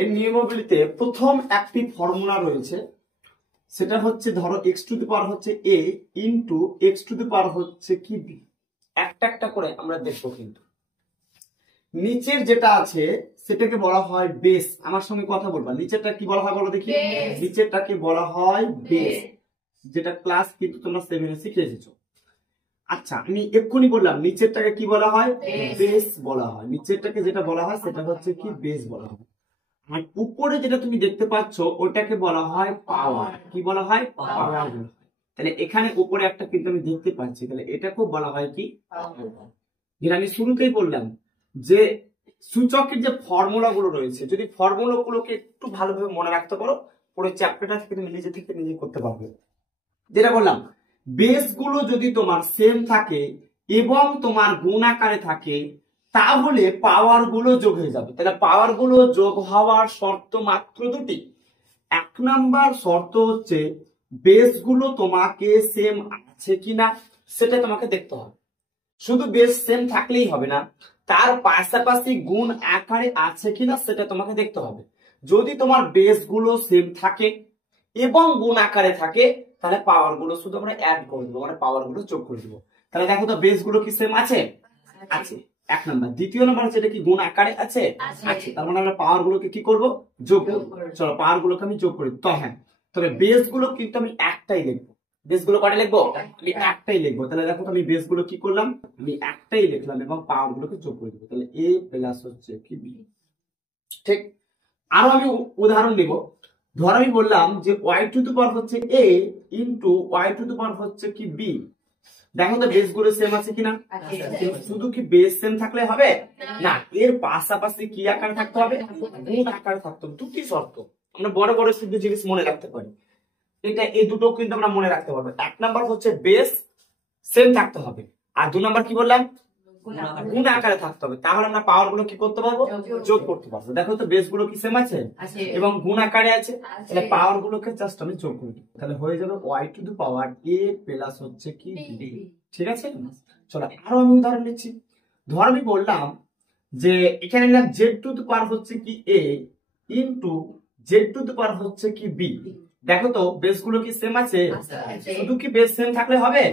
এর নিয়মাবলীতে প্রথম একটি ফর্মুলা রয়েছে, সেটা হচ্ছে ধরো এক্স টু দি পাওয়ার হচ্ছে এ into x to the power হচ্ছে কি বি। একটা একটা করে আমরা দেখবো। কিন্তু নিচের যেটা আছে সেটাকে বলা হয় বেস। আমার সঙ্গে কথা বলবা, নিচেরটা কি বলা হয় বলো দেখি। নিচেরটাকে বলা হয় বেস, যেটা ক্লাস কিন্তু তোমরা 7 এ শিখে এসেছো। আচ্ছা, আমি এক্ষুনি বললাম নিচেরটাকে কি বলা হয়, বেস বলা হয়। নিচেরটাকে যেটা বলা হয় সেটা হচ্ছে কি বেস বলা হয়। আর উপরে যেটা তুমি দেখতে পাচ্ছ ওটাকে বলা হয় পাওয়ার। কি বলা হয়, পাওয়ার। তাহলে এখানে উপরে একটা কিন্তু আমি দেখতে পাচ্ছি, তাহলে এটাকেও বলা হয় কি পাওয়ার। যেটা আমি শুরুতেই বললাম যে সূচকের যে ফর্মুলা গুলো রয়েছে, যদি ফর্মুলা গুলোকে একটু ভালোভাবে মনে রাখতে পারো, পুরো চ্যাপ্টারটা থেকে তুমি নিজে থেকে নিজে করতে পারবে। যেটা বললাম, বেস গুলো যদি তোমার সেম থাকে এবং তোমার গুণ আকারে থাকে, তাহলে পাওয়ার গুলো যোগ হয়ে যাবে। তাহলে পাওয়ার গুলো যোগ হওয়ার শর্ত মাত্র দুটি। এক নাম্বার শর্ত হচ্ছে বেস গুলো তোমাকে সেম আছে কিনা সেটা তোমাকে দেখতে হবে। শুধু বেস সেম থাকলেই হবে না, তার পাশাপাশি গুণ আকারে আছে কিনা সেটা তোমাকে দেখতে হবে। যদি তোমার বেস গুলো সেম থাকে এবং গুণ আকারে থাকে, তাহলে পাওয়ার গুলো শুধু আমরা অ্যাড করে দেবো, মানে পাওয়ার গুলো যোগ করে দেবো। তাহলে দেখো তো বেস গুলো কি সেম আছে, আছে, এক নাম্বার। দ্বিতীয় নাম্বার হচ্ছে এটা কি গুণ আকারে আছে, আছে। তার মানে আমরা পাওয়ার গুলোকে কি করব, যোগ করব। চলো পাওয়ার গুলোকে আমি যোগ করি। তো হ্যাঁ, তবে বেস গুলো কিন্তু আমি একটাই লিখবো। বেস গুলো কটা লিখবো, আমি একটাই লিখবো। তাহলে দেখো তো আমি বেস গুলো কি করলাম, আমি একটাই লিখলাম এবং পাওয়ার গুলোকে যোগ করে দেবো। তাহলে এ প্লাস হচ্ছে কি বি। ঠিক। আরো আমি উদাহরণ নিব। ধর আমি বললাম যে ওয়াই টু দি পাওয়ার হচ্ছে এ into Y to the power হচ্ছে কি বি। দেখো তো বেস গুলো সেম আছে কিনা। শুধু কি বেস সেম থাকলে হবে না, এর পাশাপাশি কি আকারে থাকতে হবে, গুণ আকারে থাকতে হবে। দুটি শর্ত আমরা বড় বড় শুধু জিনিস মনে রাখতে পারি। এটা এই দুটো কিন্তু আমরা মনে রাখতে পারবো। এক নাম্বার হচ্ছে বেস সেম থাকতে হবে, আর দুই নাম্বার কি বললাম, গুণ আকারে থাকতে হবে। তাহলে আমরা পাওয়ার গুলো কি করতে পারবো, যোগ করতে পারবো। দেখো তো বেস গুলো কি সেম আছে এবং গুণ আকারে আছে, তাহলে পাওয়ার গুলোকে জাস্ট আমি যোগ করে দিই। তাহলে হয়ে যাবে Y to the power A plus হচ্ছে কি বি। ঠিক আছে। চলো আরো আমি উদাহরণ নিচ্ছি। ধর আমি বললাম যে এখানে না জেড টু দি পাওয়ার হচ্ছে কি এ into Z to the power হচ্ছে কি বি। দেখো তো বেস গুলো কি সেম আছে, শুধু কি বেস সেম থাকলে হবে,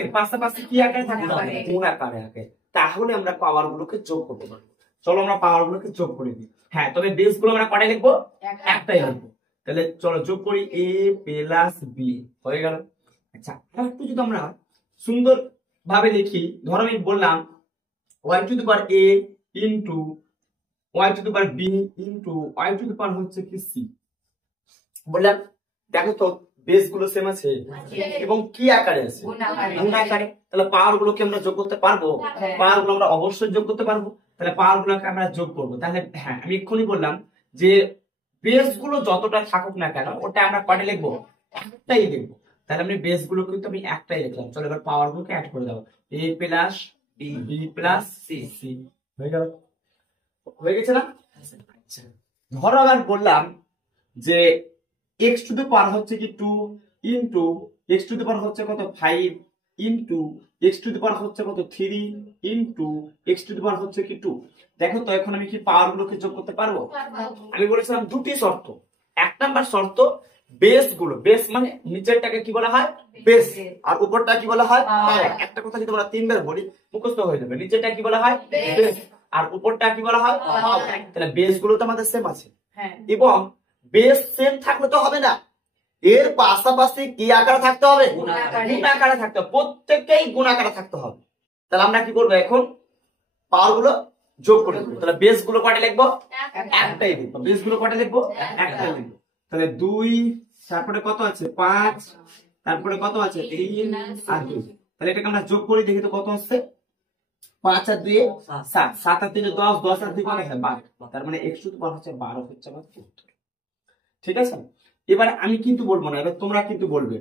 এর পাশাপাশি কি আকারে থাকতে হবে, গুণ আকারে থাকে। তাহলে আমরা পাওয়ার গুলোকে যোগ করতে পারবো। চলো আমরা পাওয়ার গুলোকে যোগ করে দিই। হ্যাঁ, তবে বেস গুলো আমরা কটাই লিখবো, একটাই লিখবো। তাহলে চলো যোগ করি, এ প্লাস বি হয়ে গেল। আচ্ছা, একটু যদি আমরা সুন্দর ভাবে লিখি, ধরো আমি বললাম Y to the power A into Y to the power B into Y to the power হচ্ছে কি সি। বললাম দেখো তো বেস গুলো সেম আছে এবং কি আকারে আছে, গুণ আকারে। তাহলে পাওয়ার গুলোকে আমরা যোগ করতে পারবো, পাওয়ার গুলো আমরা অবশ্যই যোগ করতে পারবো। তাহলে পাওয়ার গুলোকে আমরা যোগ করবো। তাহলে হ্যাঁ, আমি এক্ষুনি বললাম যে বেস গুলো যতটা থাকুক না কেন, ওটা আমরা কয়টা লিখবো, একটাই লিখবো। তাহলে আমি বেস গুলো কিন্তু আমি একটাই লিখলাম। চলো এবার পাওয়ার গুলোকে অ্যাড করে দাও, A plus B, B plus C, C হয়ে গেল। হয়ে গেছে না। আচ্ছা, ধরো আবার বললাম যে এক্স টু দি পাওয়ার হচ্ছে কি 2 into x to the power হচ্ছে কত 5 into x to the power হচ্ছে কত 3 into x to the power হচ্ছে কি 2। দেখো তো এখন আমি কি পাওয়ার গুলোকে যোগ করতে পারবো। আমি বলেছিলাম দুটি শর্ত। এক নাম্বার শর্ত বেস গুলো, বেস মানে নিচেরটাকে কি বলা হয়, বেস, আর উপরটা কি বলা হয় পাওয়ার। একটা কথা যদি আমরা তিনবার বলি মুখস্থ হয়ে যাবে। নিচেরটা কি বলা হয়, বেস, আর উপরটা কি বলা হয় পাওয়ার। তাহলে বেস গুলো তো আমাদের সেম আছে, এবং বেস সেম থাকলে তো হবে না, এর পাশাপাশি কি আকারে থাকতে হবে, গুণ আকারে থাকতে হবে। প্রত্যেককেই গুণ আকারে থাকতে হবে। তাহলে আমরা কি করবো, এখন পাওয়ার গুলো যোগ করে দেবো। তাহলে বেস গুলো কয়টা লিখবো, একটাই লিখবো। বেস গুলো কয়টা লিখবো, একটাই লিখবো। তাহলে 2, তারপরে কত আছে 5, তারপরে কত আছে 3 আর 2। তাহলে এটাকে আমরা যোগ করি, দেখি তো কত হচ্ছে, 5 আর 2 7, 7 আর 3 10, 10 আর 2 কত হয় 12। তার মানে x টু দি পাওয়ার হচ্ছে 12 হচ্ছে আমার উত্তর। ঠিক আছে। এবার আমি কিন্তু বলবো না, এবার তোমরা কিন্তু বলবে।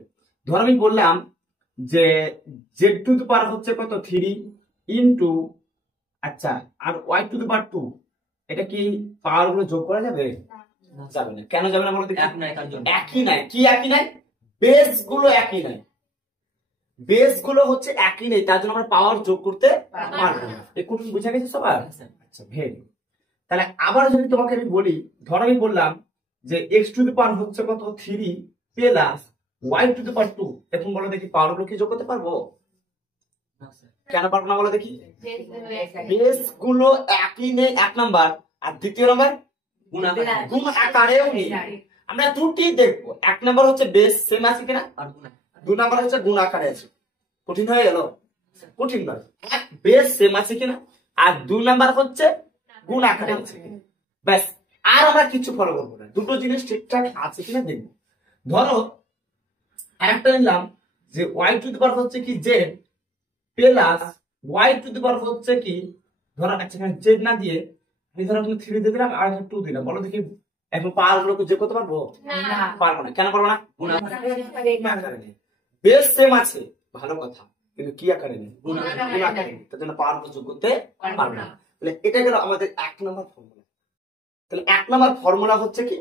ধর আমি বললাম যে z টু দি পাওয়ার হচ্ছে কত 3 ইন্টু, আচ্ছা, আর y টু দি পাওয়ার 2। এটা কি পাওয়ার গুলো যোগ করা যাবে, যাবে না। কেন যাবে না বলতে, একই নাই। কি একই নাই, বেস গুলো একই নাই। বেস গুলো হচ্ছে একই নেই, তার জন্য আমরা পাওয়ার যোগ করতে পারবো না। একটু বুঝা গেছে সবার। আচ্ছা, ভেরি। তাহলে আবার যদি তোমাকে আমি বলি, ধর আমি বললাম যে এক্স টু দি পাওয়ার হচ্ছে কত 3 প্লাস ওয়াই টু দি পাওয়ার 2, এখন বলো দেখি পাওয়ার গুলো কি যোগ করতে পারবো? কেন পারবো না বলো দেখি? বেস গুলো একই নেই এক নাম্বার, আর দ্বিতীয় নাম্বার গুণ আকারেও নেই। আমরা ত্রুটি দেখবো, এক নাম্বার হচ্ছে বেস সেম আছে কিনা, আর 2 নাম্বার হচ্ছে গুণ আকারে আছে। কঠিন হয়ে গেল? কঠিন নয়, এক বেস সেম আছে কিনা আর 2 নাম্বার হচ্ছে গুণ আকারে আছে কিনা, ব্যাস। আর আমরা কিছু ফলো করবো না, দুটো জিনিস ঠিকঠাক আছে কিনা দেখবো। ধরো আরেকটা নিলাম যে ওয়াই টু দি পাওয়ার হচ্ছে কি Z plus Y to the power হচ্ছে কি, ধরো আচ্ছা এখানে জেড না দিয়ে আমি ধরো এখানে 3 দিয়ে দিলাম আর এখানে 2 দিলাম, বলো দেখি এখন পাওয়ার গুলোকে যোগ করতে পারবো? পারবো না। কেন পারবো না? গুণ আকারে নেই। বেস সেম আছে ভালো কথা, কিন্তু কি আকারে নেই? গুণ আকারে নেই, তার জন্য পাওয়ার গুলো যোগ করতে পারবো না। তাহলে এটা গেল আমাদের 1 নম্বর ফর্মুলা। তাহলে 1 নম্বর ফর্মুলা হচ্ছে কি,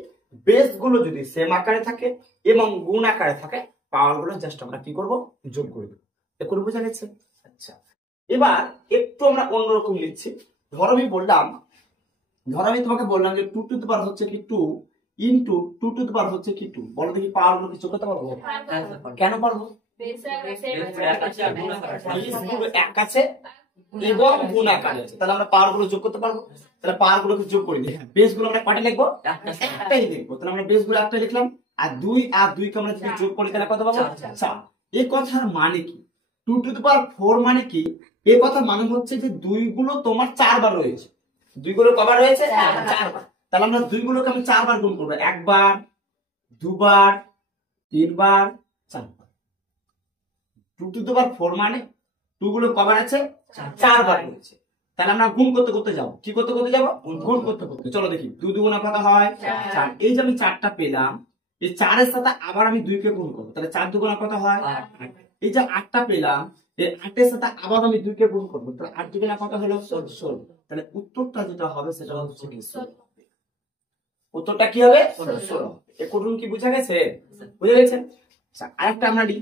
বেস গুলো যদি সেম আকারে থাকে এবং গুণ আকারে থাকে, পাওয়ার গুলো জাস্ট আমরা কি করব? যোগ করে দেবো। এখন বোঝা গেছে? আচ্ছা, এবার একটু আমরা অন্যরকম লিখছি। ধরো আমি তোমাকে বললাম যে 2 টু দি পাওয়ার হচ্ছে কি 2 ইনটু 2 টু দি পাওয়ার হচ্ছে কি 2, বলো দেখি পাওয়ার গুলো কি যোগ করতে পারবো? কেন পারবো? বেস গুলো এক আছে এবং গুণ আকারে আছে, তাহলে আমরা পাওয়ার গুলো যোগ করতে পারবো। তাহলে পাওয়ার গুলোকে যোগ করে দিই। বেস গুলো আমরা কয়টা লিখবো? একটাই লিখবো। তাহলে আমরা বেস গুলো একটা লিখলাম, আর 2 আর 2 কে আমরা যদি যোগ করি তাহলে কত পাবো? 4। এই কথার মানে কি? 2 টু দি পাওয়ার 4 মানে কি? এই কথার মানে হচ্ছে যে 2 গুলো তোমার 4 বার রয়েছে। 2 গুলো কবার রয়েছে? 4 বার। তাহলে আমরা 2 গুলোকে আমি 4 বার গুণ করবো, একবার, দুবার, তিনবার, 4 বার। 2 টু দি পাওয়ার 4 মানে 2 গুলো কবার আছে? 4 বার রয়েছে। তাহলে আমরা গুণ করতে করতে যাবো। কি করতে করতে যাবো? গুণ করতে করতে। চলো দেখি 2 দুগুণা কত হয়? 4। এই যে আমি 4টা পেলাম, এই 4 এর সাথে আবার আমি 2 কে গুণ করবো, তাহলে 4 দুগুণা কত হয়? 8। এই যে 8টা পেলাম, এই 8 এর সাথে আবার আমি 2 কে গুণ করবো, তাহলে 8 দুগুণা কত হলো? 16। তাহলে উত্তরটা যেটা হবে সেটা হচ্ছে কি 16। উত্তরটা কি হবে? 16। এ করুন কি বুঝা গেছে? বুঝা গেছে? আচ্ছা, আরেকটা আমরা নিই।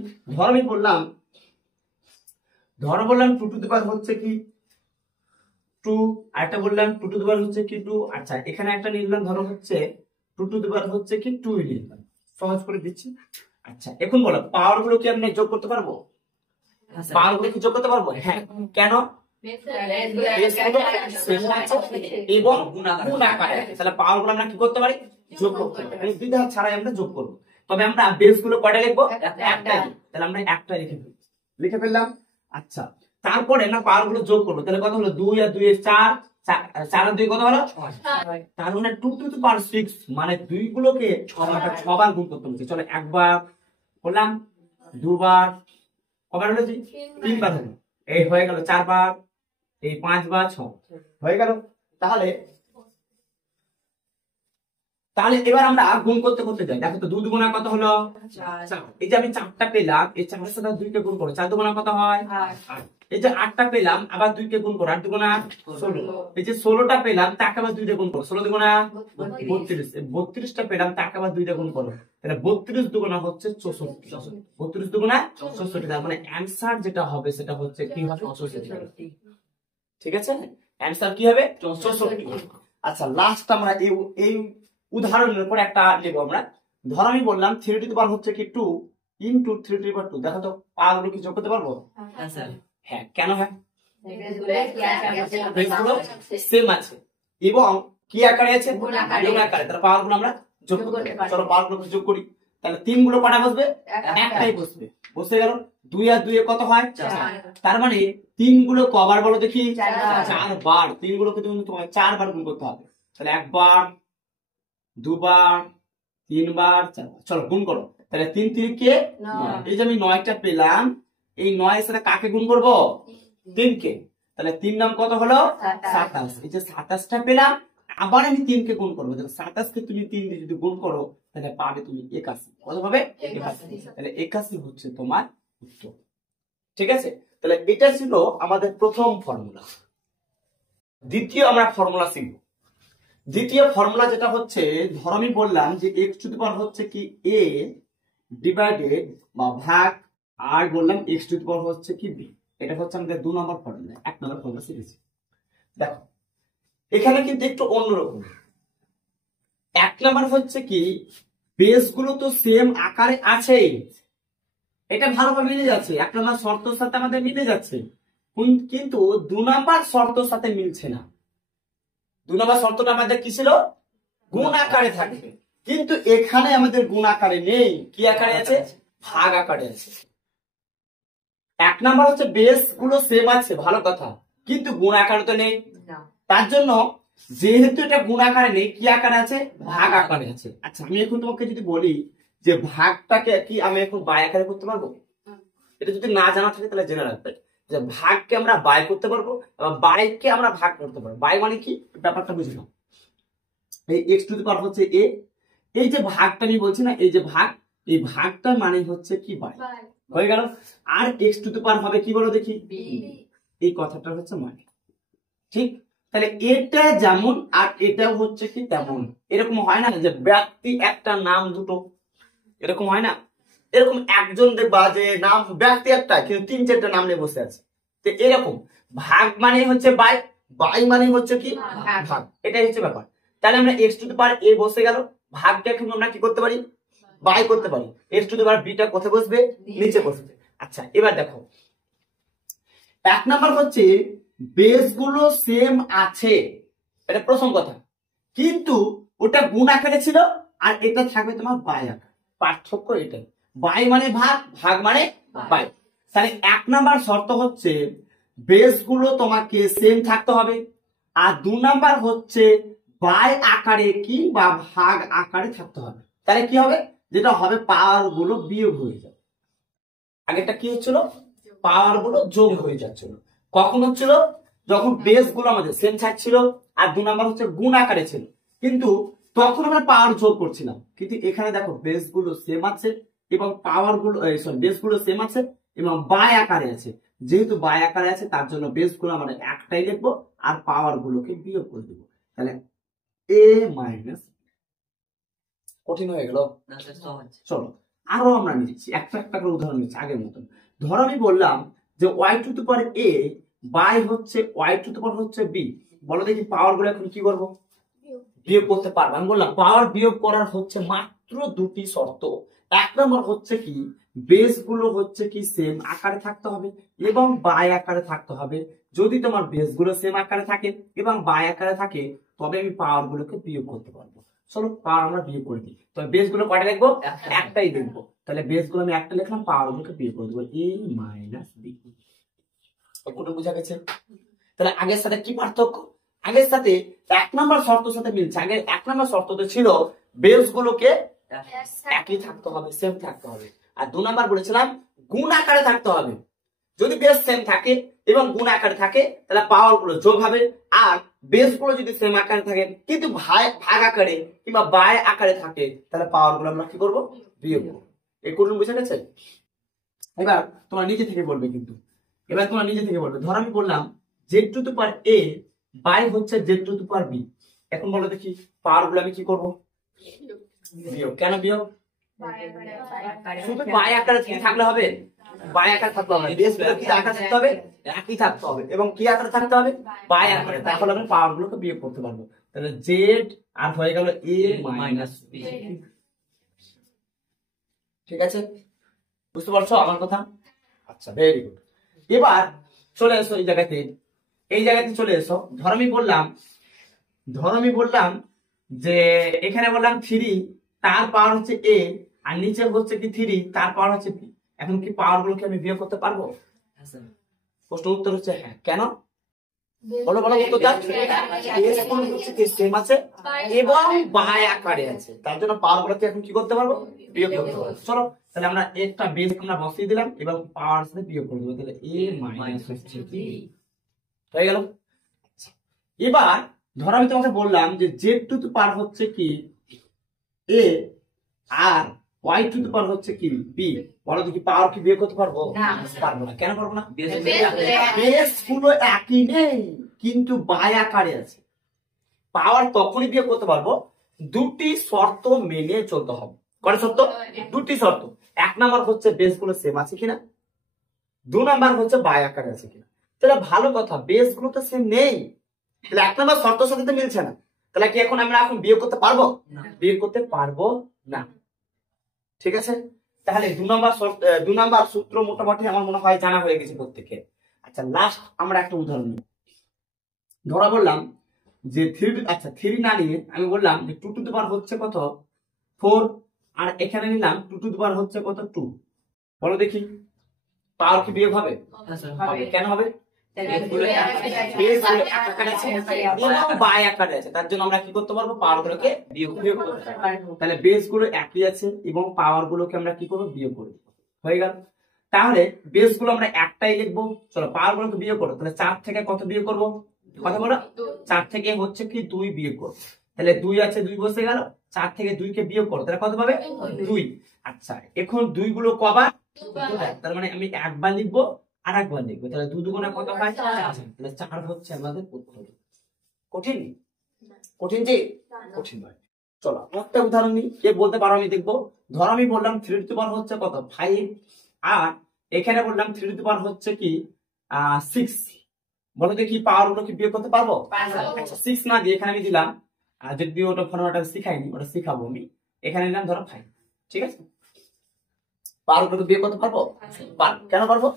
ধরো বললাম 2 টু দি পাওয়ার হচ্ছে কি 2, আরেকটা বললাম 2 টু দি পাওয়ার হচ্ছে কি 2। আচ্ছা, এখানে একটা নিলাম, ধরো হচ্ছে 2 টু দি পাওয়ার হচ্ছে কি 2 নিলাম, সহজ করে দিচ্ছি। আচ্ছা, এখন বলো পাওয়ার গুলো কি আমরা যোগ করতে পারবো? পাওয়ার গুলো কি যোগ করতে পারবো? হ্যাঁ। কেন? এবং গুণ আকারে, তাহলে পাওয়ার গুলো আমরা কি করতে পারি? যোগ করতে পারি। দ্বিধা ছাড়াই আমরা যোগ করবো। তবে আমরা বেস গুলো কয়টা লিখবো? একটাই। তাহলে আমরা একটাই লিখে ফেললাম। আচ্ছা, তারপরে না পাওয়ার গুলো যোগ করবো, তাহলে কত হলো? 2 আর 2 এর 4, 4 আর 2 কত হলো? 6। তার মানে 2 টু দি পাওয়ার 6 মানে 2 গুলোকে 6 বার গুণ করতে হচ্ছে। চলো একবার করলাম, দুবার, কবার হলো? 3 বার হলো। এই হয়ে গেল 4 বার, এই 5 বার, 6 হয়ে গেল। তাহলে এবার আমরা গুণ করতে করতে যাই। দেখো তো 2 দুগুণা কত হলো? 4। এই যে আমি 4টা পেলাম, এই 4 এর সাথে 2 কে গুণ করো, 4 দুগুণা কত হয়? 8। এই যে 8টা পেলাম, আবার 2 কে গুণ করো, 8 দুগুণা 16। এই যে 16টা পেলাম, তাকে আবার 2 দিয়ে গুণ করো, 16 দুগুণা 32। এই 32টা পেলাম, তাকে আবার 2 দিয়ে গুণ করো, তাহলে 32 দুগুণা হচ্ছে 64। 32 দুগুণা 64। তার মানে অ্যানসার যেটা হবে সেটা হচ্ছে কি হবে? 64। ঠিক আছে, অ্যানসার কি হবে? 64। আচ্ছা, লাস্ট আমরা এই উদাহরণের উপর একটা নেব আমরা। ধর আমি বললাম 3 টু দি পাওয়ার হচ্ছে কি 2 ইনটু 3 টু দি পাওয়ার 2, দেখো তো পাওয়ার গুলো কি যোগ করতে পারবো? হ্যাঁ। কেন? হ্যাঁ, বেস গুলো সেম আছে এবং কি আকারে আছে? গুণ আকারে। তাহলে পাওয়ার গুলো আমরা যোগ করতে পারি। চলো পাওয়ার গুলো যোগ করি। তাহলে 3 গুলো কটা বসবে? একটাই বসবে। বসে গেল। 2 আর 2 এ কত হয়? 4। তার মানে 3 গুলো কবার বলো দেখি? 4 বার। 3 গুলোকে তুমি তোমাকে 4 বার গুণ করতে হবে। তাহলে একবার, দুবার, তিনবার, 4 বার। চলো গুণ করো। তাহলে 3 3 কে 9। এই যে আমি 9টা পেলাম, এই 9 এর সাথে কাকে গুণ করবো? 3 কে। তাহলে 3 নাম কত হলো? 27। এই যে 27টা পেলাম, আবার আমি 3 কে গুণ করবো। তাহলে 27 কে তুমি 3 দিয়ে যদি গুণ করো তাহলে পাবে তুমি 81। কত পাবে? 81। তাহলে 81 হচ্ছে তোমার উত্তর। ঠিক আছে, তাহলে এটা ছিল আমাদের প্রথম ফর্মুলা। দ্বিতীয় আমরা ফর্মুলা শিখব। দ্বিতীয় ফর্মুলা যেটা হচ্ছে, ধর আমি বললাম যে x টু দি পাওয়ার হচ্ছে কি a ডিভাইডেড বা ভাগ, আর বললাম x টু দি পাওয়ার হচ্ছে কি b। এটা হচ্ছে আমাদের 2 নম্বর ফর্মুলা। 1 নম্বর ফর্মুলা শিখেছি। দেখো এখানে কিন্তু একটু অন্যরকম। 1 নাম্বার হচ্ছে কি বেস গুলো তো সেম আকারে আছেই, এটা ভালোভাবে মিলে যাচ্ছে, 1 নাম্বার শর্তের সাথে আমাদের মিলে যাচ্ছে, কিন্তু 2 নাম্বার শর্তের সাথে মিলছে না। 2 নাম্বার শর্তটা আমাদের কি ছিল, গুণ আকারে থাকবে, কিন্তু এখানে আমাদের গুণ আকারে নেই, কি আকারে আছে, ভাগ আকারে আছে। 1 নাম্বার হচ্ছে বেস গুলো সেম আছে, ভালো কথা, কিন্তু গুণ আকারে তো নেই। তার জন্য যেহেতু এটা গুণ আকারে নেই, কি আকারে আছে, ভাগ আকারে আছে। আচ্ছা আমি এখন তোমাকে যদি বলি যে ভাগটাকে কি আমি এখন বাই আকারে করতে পারবো, এটা যদি না জানা থাকে তাহলে জেনে রাখবে যে ভাগকে আমরা বাই করতে পারবো, বাইকে আমরা ভাগ করতে পারবো। বাই মানে কি, ব্যাপারটা বুঝলাম। এই এক্স টু দি পাওয়ার হচ্ছে এ, এই যে ভাগটা আমি বলছি না, এই যে ভাগ, এই ভাগটা মানে হচ্ছে কি বাই, হয়ে গেল। আর এক্স টু দি পাওয়ার হবে কি বলো দেখি, এই কথাটা হচ্ছে মানে, ঠিক। তাহলে এটা যেমন আর এটাও হচ্ছে কি তেমন। এরকম হয় না যে ব্যক্তি একটা নাম দুটো, এরকম হয় না, এরকম একজন দেখবা যে নাম ব্যক্তি একটা কিন্তু 3-4টা নাম নিয়ে বসে আছে। তো এরকম ভাগ মানে হচ্ছে বাই, বাই মানে হচ্ছে কি ভাগ, এটাই হচ্ছে ব্যাপার। তাহলে আমরা এক্স টু দি পাওয়ার এ বসে গেল, ভাগটা এখন আমরা কি করতে পারি, বাই করতে পারি। X to the power beta কোথায় বসবে, নিচে বসবে। আচ্ছা এবার দেখো 1 নাম্বার হচ্ছে বেস গুলো সেম আছে, এটা প্রথম কথা, কিন্তু ওটা গুণ আকারে ছিল আর এটা থাকবে তোমার বাই আকারে। পার্থক্য এটাই, বাই মানে ভাগ, ভাগ মানে বাই। তাহলে 1 নাম্বার শর্ত হচ্ছে বেস গুলো তোমাকে সেম থাকতে হবে, আর 2 নাম্বার হচ্ছে বাই আকারে কি বা ভাগ আকারে থাকতে হবে। তাহলে কি হবে, যেটা হবে পাওয়ার গুলো বিয়োগ হয়ে যাবে। আগেরটা কি হচ্ছিল, পাওয়ার গুলো যোগ হয়ে যাচ্ছিল। কখন হচ্ছিল, যখন বেস গুলো আমাদের সেম থাকছিল আর 2 নাম্বার হচ্ছে গুণ আকারে ছিল, কিন্তু তখন আমরা পাওয়ার যোগ করছিলাম। কিন্তু এখানে দেখো বেস গুলো সেম আছে এবং পাওয়ার গুলো সরি বেস গুলো সেম আছে এবং বাই আকারে আছে। যেহেতু বাই আকারে আছে তার জন্য বেস গুলো আমরা একটাই লিখবো আর পাওয়ার গুলোকে বিয়োগ করে দেবো। তাহলে এ মাইনাস, কঠিন হয়ে গেল, চলো আরো আমরা নিচ্ছি, একটা একটা করে উদাহরণ নিচ্ছি আগের মতন। ধরো আমি বললাম যে Y to the power A by হচ্ছে ওয়াই টু দি পাওয়ার হচ্ছে বি, বলো দেখি পাওয়ার গুলো এখন কি করবো, বিয়োগ করতে পারবো। আমি বললাম পাওয়ার বিয়োগ করার হচ্ছে মাত্র 2টি শর্ত। 1 নম্বর হচ্ছে কি বেস গুলো হচ্ছে কি সেম আকারে থাকতে হবে এবং বাই আকারে থাকতে হবে। যদি তোমার বেস গুলো সেম আকারে থাকে এবং বাই আকারে থাকে তবে আমি পাওয়ার গুলোকে বিয়োগ করতে পারবো। চলো পাওয়ার আমরা বিয়োগ করে দিই। তবে বেস গুলো কয়টা লিখবো, একটাই লিখবো। তাহলে বেস গুলো আমি একটা লিখলাম, পাওয়ার গুলোকে বিয়োগ করে দেবো, এ মাইনাস বি। কোনটা বোঝা গেছে? তাহলে আগের সাথে কি পার্থক্য, আগের সাথে 1 নম্বর শর্তের সাথে মিলছে। আগে 1 নম্বর শর্ততে ছিল বেস গুলোকে একই থাকতে হবে, সেম থাকতে হবে, আর 2 নাম্বার বলেছিলাম গুণ আকারে থাকতে হবে। যদি বেস সেম থাকে এবং গুণ আকারে থাকে তাহলে পাওয়ার গুলো যোগ হবে, আর বেস গুলো যদি সেম আকারে থাকে কিন্তু ভাগ আকারে কিংবা বাই আকারে থাকে তাহলে পাওয়ার গুলো আমরা কি করবো, বিয়োগ করবো। এই করুন, বুঝা গেছে? এবার তোমরা নিজে থেকে বলবে, কিন্তু এবার তোমরা নিজে থেকে বলবে। ধর আমি বললাম Z to the power A by হচ্ছে Z to the power B. এখন বলো দেখি পাওয়ার গুলো আমি কি করবো, বিয়োগ। কেন বিয়োগ, শুধু বাই আকারে থাকলে হবে, বাই আকারে থাকতে হবে, বেস গুলো কি আকারে থাকতে হবে, একই থাকতে হবে, এবং কি আকারে থাকতে হবে, বাই আকারে। তাহলে আমি পাওয়ার গুলোকে বিয়োগ করতে পারবো। তাহলে জেড আর হয়ে গেল এ মাইনাস বি। ঠিক আছে, বুঝতে পারছো আমার কথা? আচ্ছা ভেরি গুড। এবার চলে এসো এই জায়গাতে, এই জায়গাতে চলে এসো। ধর আমি বললাম যে এখানে বললাম 3 তার পাওয়ার হচ্ছে এ আর নিচে হচ্ছে কি 3 তার পাওয়ার হচ্ছে বি। এখন কি পাওয়ার গুলোকে আমি বিয়োগ করতে পারবো? প্রশ্ন উত্তর হচ্ছে হ্যাঁ। কেন বলো বলো উত্তরটা। বেস গুলো হচ্ছে কি সেম আছে এবং বাই আকারে আছে, তার জন্য পাওয়ার গুলোকে এখন কি করতে পারবো, বিয়োগ করতে পারবো। চলো তাহলে আমরা একটা বেস আমরা বসিয়ে দিলাম এবং পাওয়ার সাথে বিয়োগ করে দেবো। তাহলে a মাইনাস হচ্ছে বি হয়ে গেল। এবার ধর আমি তোমাকে বললাম যে জেড টু দি পাওয়ার হচ্ছে কি এ আর ওয়াই টু দি পাওয়ার হচ্ছে কি বি। বলো দেখি পাওয়ার কি বিয়োগ করতে পারবো? পারবো না। কেন পারবো না? বেস গুলো একই নেই কিন্তু বাই আকারে আছে। পাওয়ার তখনই বিয়োগ করতে পারবো 2টি শর্ত মেনে চলতে হবে। কয়টা শর্ত? 2টি শর্ত। 1 নাম্বার হচ্ছে বেস গুলো সেম আছে কিনা, 2 নাম্বার হচ্ছে বাই আকারে আছে কিনা। তাহলে ভালো কথা, বেস গুলো তো সেম নেই, তাহলে 1 নাম্বার শর্তের সাথে তো মিলছে না, তাহলে কি আমরা এখন বিয়োগ করতে পারবো? বিয়োগ করতে পারবো না। ঠিক আছে, তাহলে 2 নাম্বার সূত্র মোটামুটি আমার মনে হয় জানা হয়ে গেছে প্রত্যেকের। আচ্ছা, লাস্ট আমরা একটা উদাহরণ নিই। ধরা বললাম যে 3 না নিয়ে আমি বললাম যে 2 টু দি পাওয়ার হচ্ছে কত 4, আর এখানে নিলাম 2 টু দি পাওয়ার হচ্ছে কত 2। বলো দেখি পাওয়ার কি বিয়োগ হবে? কেন হবে? বাই আকারে আছে, তার জন্য আমরা কি করতে পারবো? পাওয়ার গুলোকে বিয়োগ করতে পারবো। তাহলে বেস গুলো একই আছে এবং পাওয়ার গুলোকে আমরা কি করবো? বিয়োগ করবো। হয়ে গেল। তাহলে বেস গুলো আমরা একটাই লিখবো। চলো পাওয়ার গুলোকে বিয়োগ করবো। তাহলে 4 থেকে কত বিয়োগ করবো? কথা বলো। 4 থেকে হচ্ছে কি 2 বিয়োগ করবো। তাহলে 2 আছে, 2 বসে গেল। 4 থেকে 2 কে বিয়োগ করো, তাহলে কত পাবে? 2। আচ্ছা, এখন 2 গুলো কবার? তার মানে আমি একবার লিখবো আর একবার লিখবো, তাহলে 2 দুগুণে কত হয়? 4। তাহলে 4 হচ্ছে আমাদের উত্তর। কঠিন? কঠিন যে কঠিন নয়। চলো একটা উদাহরণ নিই, কে বলতে পারো আমি দেখবো। ধর আমি বললাম 3 টু দি পাওয়ার হচ্ছে কত 5, আর এখানে বললাম 3 টু দি পাওয়ার হচ্ছে কি 6। বলো দেখি পাওয়ার গুলো কি বিয়োগ করতে পারবো? আচ্ছা, 6 না দিয়ে এখানে আমি দিলাম, যদি ওটা ফর্মুলাটা শিখাইনি, ওটা শিখাবো আমি। এখানে নিলাম ধরো 5। ঠিক আছে, পাওয়ার গুলো বিয়োগ করতে পারবো? কেন পারবো?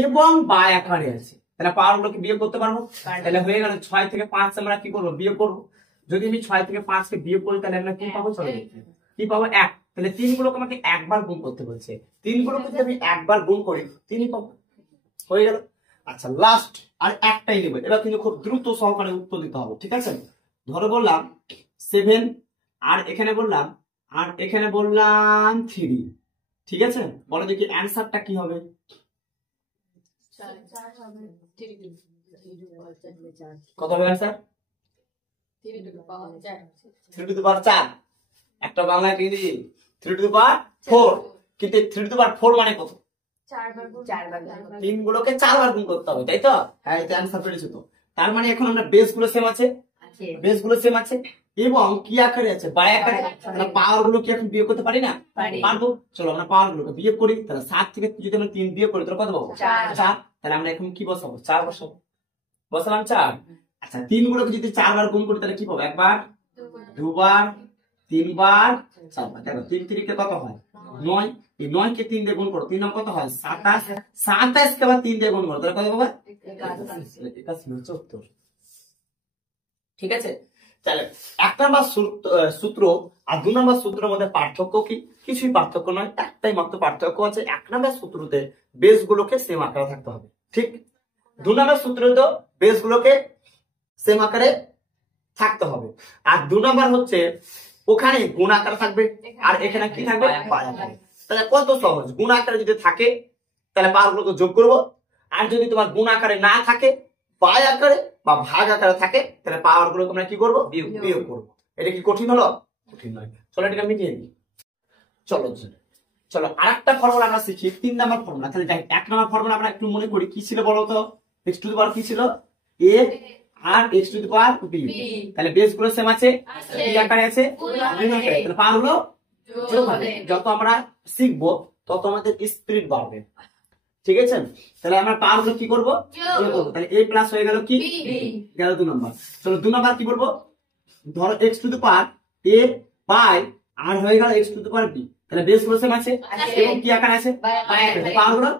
এবং বাই আকারে আছে, তাহলে পাওয়ার গুলোকে বিয়োগ করতে পারবো। তাহলে হয়ে গেল 6 থেকে 5 আমরা কি করবো? বিয়োগ করবো। যদি আমি 6 থেকে 5 কে বিয়োগ করি তাহলে আমরা কি পাবো? চলো কি পাবো? 1। তাহলে 3 গুলোকে আমাকে একবার গুণ করতে বলছে। 3 গুলোকে যদি আমি একবার গুণ করি 3ই পাবো। হয়ে গেল। আচ্ছা, লাস্ট আর একটাই নেবে, এটা কিন্তু খুব দ্রুত সহকারে উত্তর দিতে হবে। ঠিক আছে, ধরো বললাম 7, আর এখানে বললাম 3। ঠিক আছে, বলো দেখি অ্যান্সারটা কি হবে? কত হবে অ্যান্সার? 3 টু দি পাওয়ার 4। একটা বাংলা ইংরেজি 3 টু দি পাওয়ার 4, কিন্তু 3 টু দি পাওয়ার 4 মানে কত? 3 গুলোকে 4 বার গুণ করতে হবে, তাই তো? হ্যাঁ, এটা অ্যান্সার পেয়েছো তো। তার মানে এখন আমরা বেস গুলো সেম আছে, এবং কি আকারে আছে? বাই আকারে। তাহলে পাওয়ার গুলো কি এখন বিয়োগ করতে পারি না? পারবো। চলো আমরা পাওয়ার গুলোকে বিয়োগ করি। তাহলে 7 থেকে যদি আমরা 3 বিয়োগ করি তাহলে কত পাবো? 4। তাহলে আমরা এখন কি বসাবো? 4 বসাবো। বসালাম 4। আচ্ছা, 3 গুলোকে যদি 4 বার গুণ করি তাহলে কি পাবো? একবার, দুবার, 3 বার, 4 বার। দেখো 3 3 কে কত হয়? 9। এই 9 কে 3 দিয়ে গুণ করো, 3 কত হয়? 27। 27 কে আবার 3 দিয়ে গুণ করো, তাহলে কত পাবে? 81 হচ্ছে উত্তর। ঠিক আছে, তাহলে 1 নাম্বার সূত্র আর 2 নাম্বার সূত্রের মধ্যে পার্থক্য কি? কিছুই পার্থক্য নয়, একটাই মাত্র পার্থক্য আছে। 1 নাম্বার সূত্রতে বেস গুলোকে সেম আকারে থাকতে হবে, ঠিক। 2 নাম্বার সূত্রতে বেস গুলোকে সেম আকারে থাকতে হবে। আর 2 নাম্বার হচ্ছে ওখানে গুণ আকারে থাকবে, আর এখানে কি থাকবে? বাই আকারে। তাহলে কত সহজ, গুণ আকারে যদি থাকে তাহলে পাওয়ার গুলোকে যোগ করবো, আর যদি তোমার গুণ আকারে না থাকে, বাই আকারে বা ভাগ আকারে থাকে, তাহলে পাওয়ার গুলোকে আমরা কি করবো? বিয়োগ করবো। এটা কি কঠিন হলো? কঠিন নয়। চলো এটাকে মিটিয়ে দিই। চলো আরেকটা ফর্মুলা আমরা শিখি, 3 নাম্বার ফর্মুলা। তাহলে 1 নাম্বার ফর্মুলা আমরা একটু মনে করি, কি ছিল বলো তো? x টু দি পাওয়ার কি ছিল? a আর x to the power b। তাহলে বেস গুলো সেম আছে, কি আকারে আছে? তাহলে পাওয়ার গুলো যোগ হবে। যত আমরা শিখবো তত আমাদের স্পিড বাড়বে। ঠিক আছে, তাহলে আমরা পাওয়ার গুলো কি করবো? যোগ করবো। তাহলে a প্লাস হয়ে গেল কি? গেল 2 নাম্বার। চলো 2 নাম্বার কি বলবো? ধরো x to the power a by আর হয়ে গেল x to the power b। তাহলে বেস গুলো সেম আছে এবং কি আকারে আছে? বাই আকারে। পাওয়ার গুলো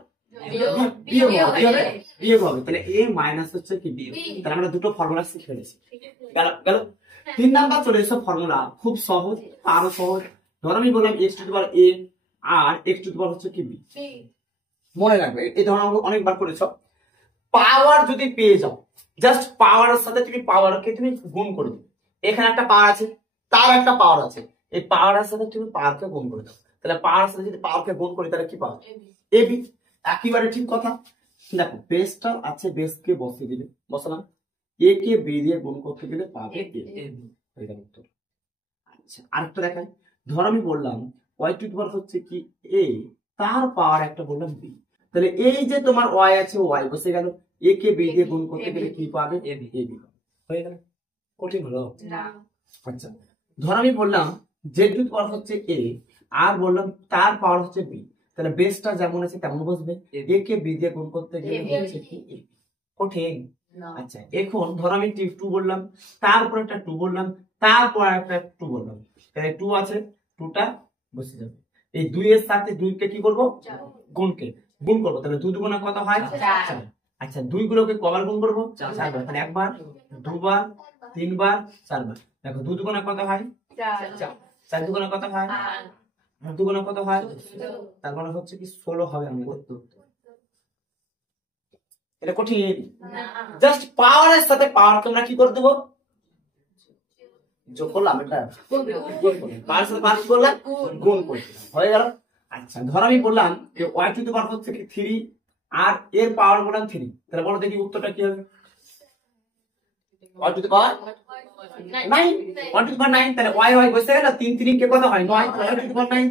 বিয়োগ হবে। তাহলে a মাইনাস হচ্ছে কি? বিয়োগ। তাহলে আমরা দুটো ফর্মুলা শিখে গেছি। গেল 3 নাম্বার চলে এসে ফর্মুলা খুব সহজ, আরো সহজ। ধরো আমি বললাম x to the power a আর x টু দি পাওয়ার হচ্ছে কি? b। মনে রাখবে, এই ধরনের অনেকবার করেছো। পাওয়ার যদি পেয়ে যাও, জাস্ট পাওয়ারের সাথে তুমি পাওয়ারকে তুমি গুণ করে দিবে। এখানে একটা পাওয়ার আছে, তার একটা পাওয়ার আছে, এই পাওয়ারের সাথে তুমি পাওয়ারকে গুণ করে দাও। তাহলে পাওয়ারের সাথে যদি পাওয়ারকে গুণ করি তাহলে কি পাবো? এবি। একেবারে ঠিক কথা। দেখো বেসটা আছে, বেসকে বসিয়ে দিলে, বসালাম। এ কে বি দিয়ে গুণ করতে গেলে পাবে এটা উত্তর। আচ্ছা, আরেকটা দেখাই। ধর আমি বললাম y টু দি পাওয়ার হচ্ছে কি? a, তার পাওয়ার একটা বললাম b। তাহলে এই যে তোমার y আছে, y বসে গেল, a কে b দিয়ে গুণ করতে গেলে কি পাবে? ab হয়ে গেল। কঠিন হলো না। আচ্ছা, ধর আমি বললাম z টু দি পাওয়ার হচ্ছে a আর বললাম তার পাওয়ার হচ্ছে b। তাহলে বেসটা যেমন আছে তেমন বসবে, এ কে বি দিয়ে গুণ করতে গেলে হচ্ছে কি কঠিন। আচ্ছা এখন ধরো আমি 2 বললাম, তারপর একটা 2 বললাম, তারপর একটা 2 বললাম, তাহলে 2 আছে, 2টা বসে যাবে। এই 2 এর সাথে 2 কে কি করব, গুণ করব, তাহলে 2 দুগুণে কত হয় 4। আচ্ছা 2 গুলোকে কবার গুণ করব, 4 বার, তাহলে একবার, দুবার, তিনবার, 4 বার। দেখো 2 দুগুণে কত হয় 4, 4 দুগুণে কত হয় 8, দুগুণে কত হয়, তার মানে হচ্ছে কি 16 হবে আমাদের উত্তর। এটা কঠিন, জাস্ট পাওয়ারের সাথে পাওয়ার তোমরা কি করে দেবো, যোগ করলাম, এটা পাওয়ারের সাথে পাওয়ার কি করলাম, গুণ করে হয়ে গেল। আচ্ছা ধর আমি বললাম যে y টু দি পাওয়ার হচ্ছে কি 3 আর এর পাওয়ার বললাম 3, তাহলে বলো দেখি উত্তরটা কি হবে, y to the power 9, y to the power 9, তাহলে y বসে গেল, 3 3 কে কত হয় 9, y টু দি পাওয়ার 9।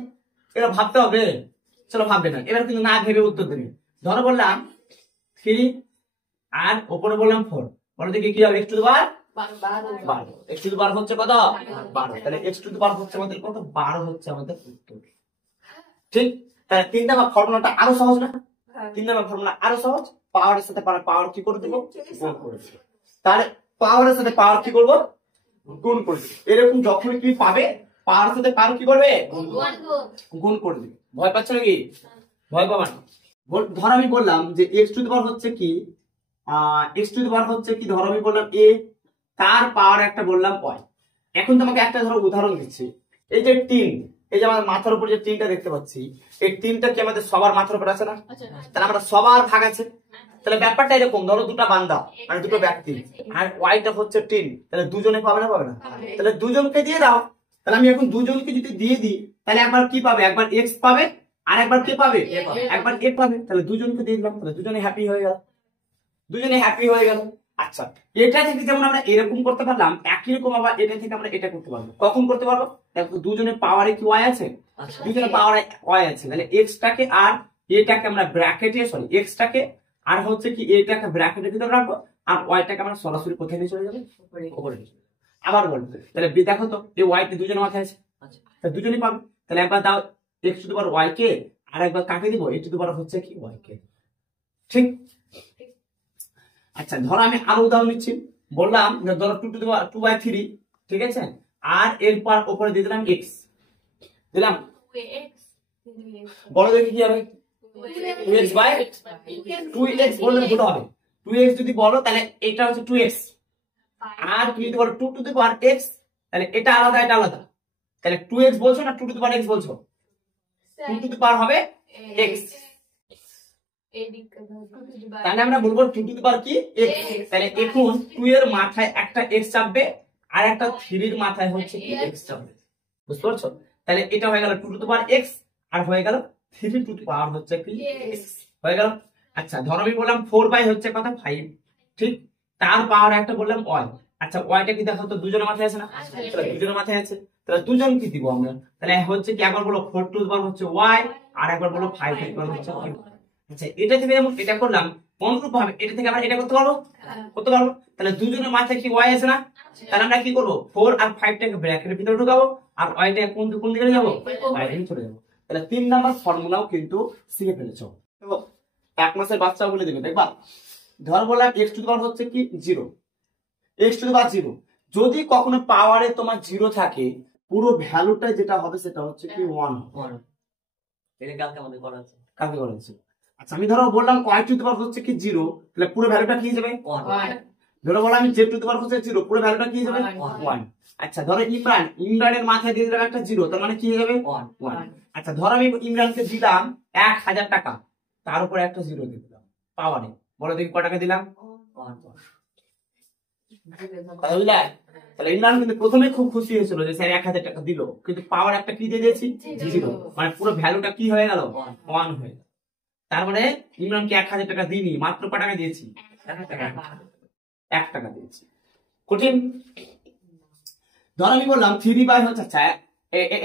এটা ভাবতে হবে, চলো ভাববে না, এবার কিন্তু না ভেবে উত্তর দেবে। ধরো বললাম 3 আর উপরে বললাম 4, বলো দেখি কি হবে, x to the power 12, x to the power হচ্ছে কত 12, তাহলে x টু দি পাওয়ার হচ্ছে আমাদের কত 12 হচ্ছে আমাদের উত্তর। ঠিক, তাহলে 3 নাম্বার ফর্মুলাটা আরো সহজ না, 3 নাম্বার ফর্মুলা আরো সহজ, পাওয়ারের সাথে পাওয়ার কি করে দেব, গুণ করে দেব। তাহলে পাওয়ারের সাথে পাওয়ার কি করব, গুণ করে দেব। এরকম যখন কি পাবে পাওয়ারের সাথে পাওয়ার কি করবে, গুণ করে দেবে। ভয় পাচ্ছ নাকি, ভয় পাবা না। ধর আমি বললাম যে x টু দি পাওয়ার হচ্ছে কি x টু দি পাওয়ার হচ্ছে কি, ধর আমি বললাম a, তার পাওয়ার একটা বললাম y। এখন তোমাকে একটা ধরো উদাহরণ দিচ্ছি, এই যে টিন, এই যে আমাদের মাথার উপর যে টিনটা দেখতে পাচ্ছি, এই টিনটা কি আমাদের সবার মাথার উপর আছে না, তাহলে আমরা সবার ভাগ আছে। তাহলে ব্যাপারটা এরকম, ধরো দুটো বান্দা মানে দুটো ব্যক্তি, আর ওয়াইটা হচ্ছে টিন, তাহলে দুজনে পাবে না, পাবে না, তাহলে দুজনকে দিয়ে দাও। তাহলে আমি এখন দুজনকে যদি দিয়ে দিই, তাহলে একবার কি পাবে, একবার এক্স পাবে আর একবার কে পাবে, একবার এ পাবে, তাহলে দুজনকে দিয়ে দিলাম, তাহলে দুজনে হ্যাপি হয়ে গেল, দুজনে হ্যাপি হয়ে গেল। আচ্ছা এটা থেকে যেমন আমরা এরকম করতে পারলাম, একই রকম আবার এটা থেকে আমরা এটা করতে পারবো। কখন করতে পারবো, দেখো দুজনের পাওয়ারে কি ওয়াই আছে, দুজনের পাওয়ারে ওয়াই আছে, তাহলে এক্স টাকে আর এটাকে আমরা ব্র্যাকেটে, সরি এক্স টাকে আর হচ্ছে কি এটাকে ব্র্যাকেটের ভিতরে রাখবো, আর ওয়াইটাকে আমরা সরাসরি কোথায় নিয়ে চলে যাবো, উপরে। আবার বলবো, তাহলে দেখো তো এই ওয়াইটা দুজনের মাথায় আছে, দুজনেই পাবে, তাহলে একবার দাও X to the power Y কে, আর একবার কাকে দিব, এ টু দি পাওয়ার হচ্ছে কি ওয়াই কে। ঠিক, আচ্ছা ধরো আমি আরো উদাহরণ দিচ্ছি, বললাম ধরো 2 টু দি পাওয়ার 2/3, ঠিক আছে, আর এরপর উপরে দিয়ে দিলাম x, দিলাম, বড় দেখি কি হবে, 2x বললে ভুল হবে, 2x যদি বলো তাহলে এটা হচ্ছে 2x, আর তুমি যদি বলো 2 টু দি পাওয়ার x, তাহলে এটা আলাদা এটা আলাদা, তাহলে 2x বলছো না 2 টু দি পাওয়ার x বলছো, 2 টু দি পাওয়ার হবে x, তাহলে আমরা বলবো 2 টু দি পাওয়ার কি x। তাহলে এখন 2 এর মাথায় একটা x চাপবে আর একটা 3 এর মাথায় হচ্ছে কি x চাপবে, বুঝতে পারছো, তাহলে এটা হয়ে গেল 2 টু দি পাওয়ার x আর হয়ে গেল 3 টু দি পাওয়ার হচ্ছে কি x হয়ে গেল। আচ্ছা ধরো আমি বললাম 4 বাই হচ্ছে কত 5, ঠিক, তার পাওয়ার একটা বললাম y। আচ্ছা ওয়াইটা কি দেখো তো দুজনের মাথায় আছে না, তাহলে দুজনের মাথায় আছে, তাহলে দুজন কি দিব আমরা, তাহলে হচ্ছে কি একবার বলো 4 টু দি পাওয়ার হচ্ছে y আর একবার বলো 5 টু দি পাওয়ার হচ্ছে y। আচ্ছা এটা থেকে যেমন এটা করলাম, অনুরূপ ভাবে এটা থেকে আমরা এটা করতে পারবো, করতে পারবো, তাহলে দুজনের মাথায় কি y আছে না, তাহলে আমরা কি করব 4 আর 5 টাকে ব্র্যাকেটের ভিতরে ঢুকাবো, আর y টা কোন কোন দিকে যাবো, বাইরে চলে যাবো। তাহলে 3 নাম্বার ফর্মুলাও কিন্তু শিখে ফেলেছো। তো 1 মাসের বাচ্চা বলে দেবে, দেখবা ধর বললাম x টু দি পাওয়ার হচ্ছে কি 0, x টু দি পাওয়ার 0, যদি কখনো পাওয়ারে তোমার 0 থাকে, পুরো ভ্যালুটা যেটা হবে সেটা হচ্ছে কি 1, এটা কালকে আমাদের করা আছে, কালকে করা আছে। আচ্ছা আমি ধরো বললাম y টু দি পাওয়ার হচ্ছে কি 0, তাহলে পুরো ভ্যালুটা কি যাবে 1। ধরো বললাম আমি z টু দি পাওয়ার হচ্ছে 0, পুরো ভ্যালুটা কি যাবে 1। আচ্ছা ধরো ইমরানের মাথায় দিয়ে দিলাম একটা 0, তার মানে কি হয়ে যাবে 1। আচ্ছা ধরো আমি ইমরানকে দিলাম 1000 টাকা, তার উপরে একটা 0 দিয়ে দিলাম পাওয়ারে, বলো দেখি কত টাকা দিলাম 1। কথা বুঝলে, তাহলে ইমরান কিন্তু প্রথমে খুব খুশি হয়েছিল যে স্যার 1000 টাকা দিল, কিন্তু পাওয়ার একটা কি দিয়ে দিয়েছি 0, মানে পুরো ভ্যালুটা কি হয়ে গেল 1 হয়ে গেল। তার মানে ইমরানকে 1000 টাকা দিইনি, মাত্র কত টাকা দিয়েছি 1 টাকা দিয়েছি। কঠিন, ধর আমি বললাম 3 বাই হচ্ছে, আচ্ছা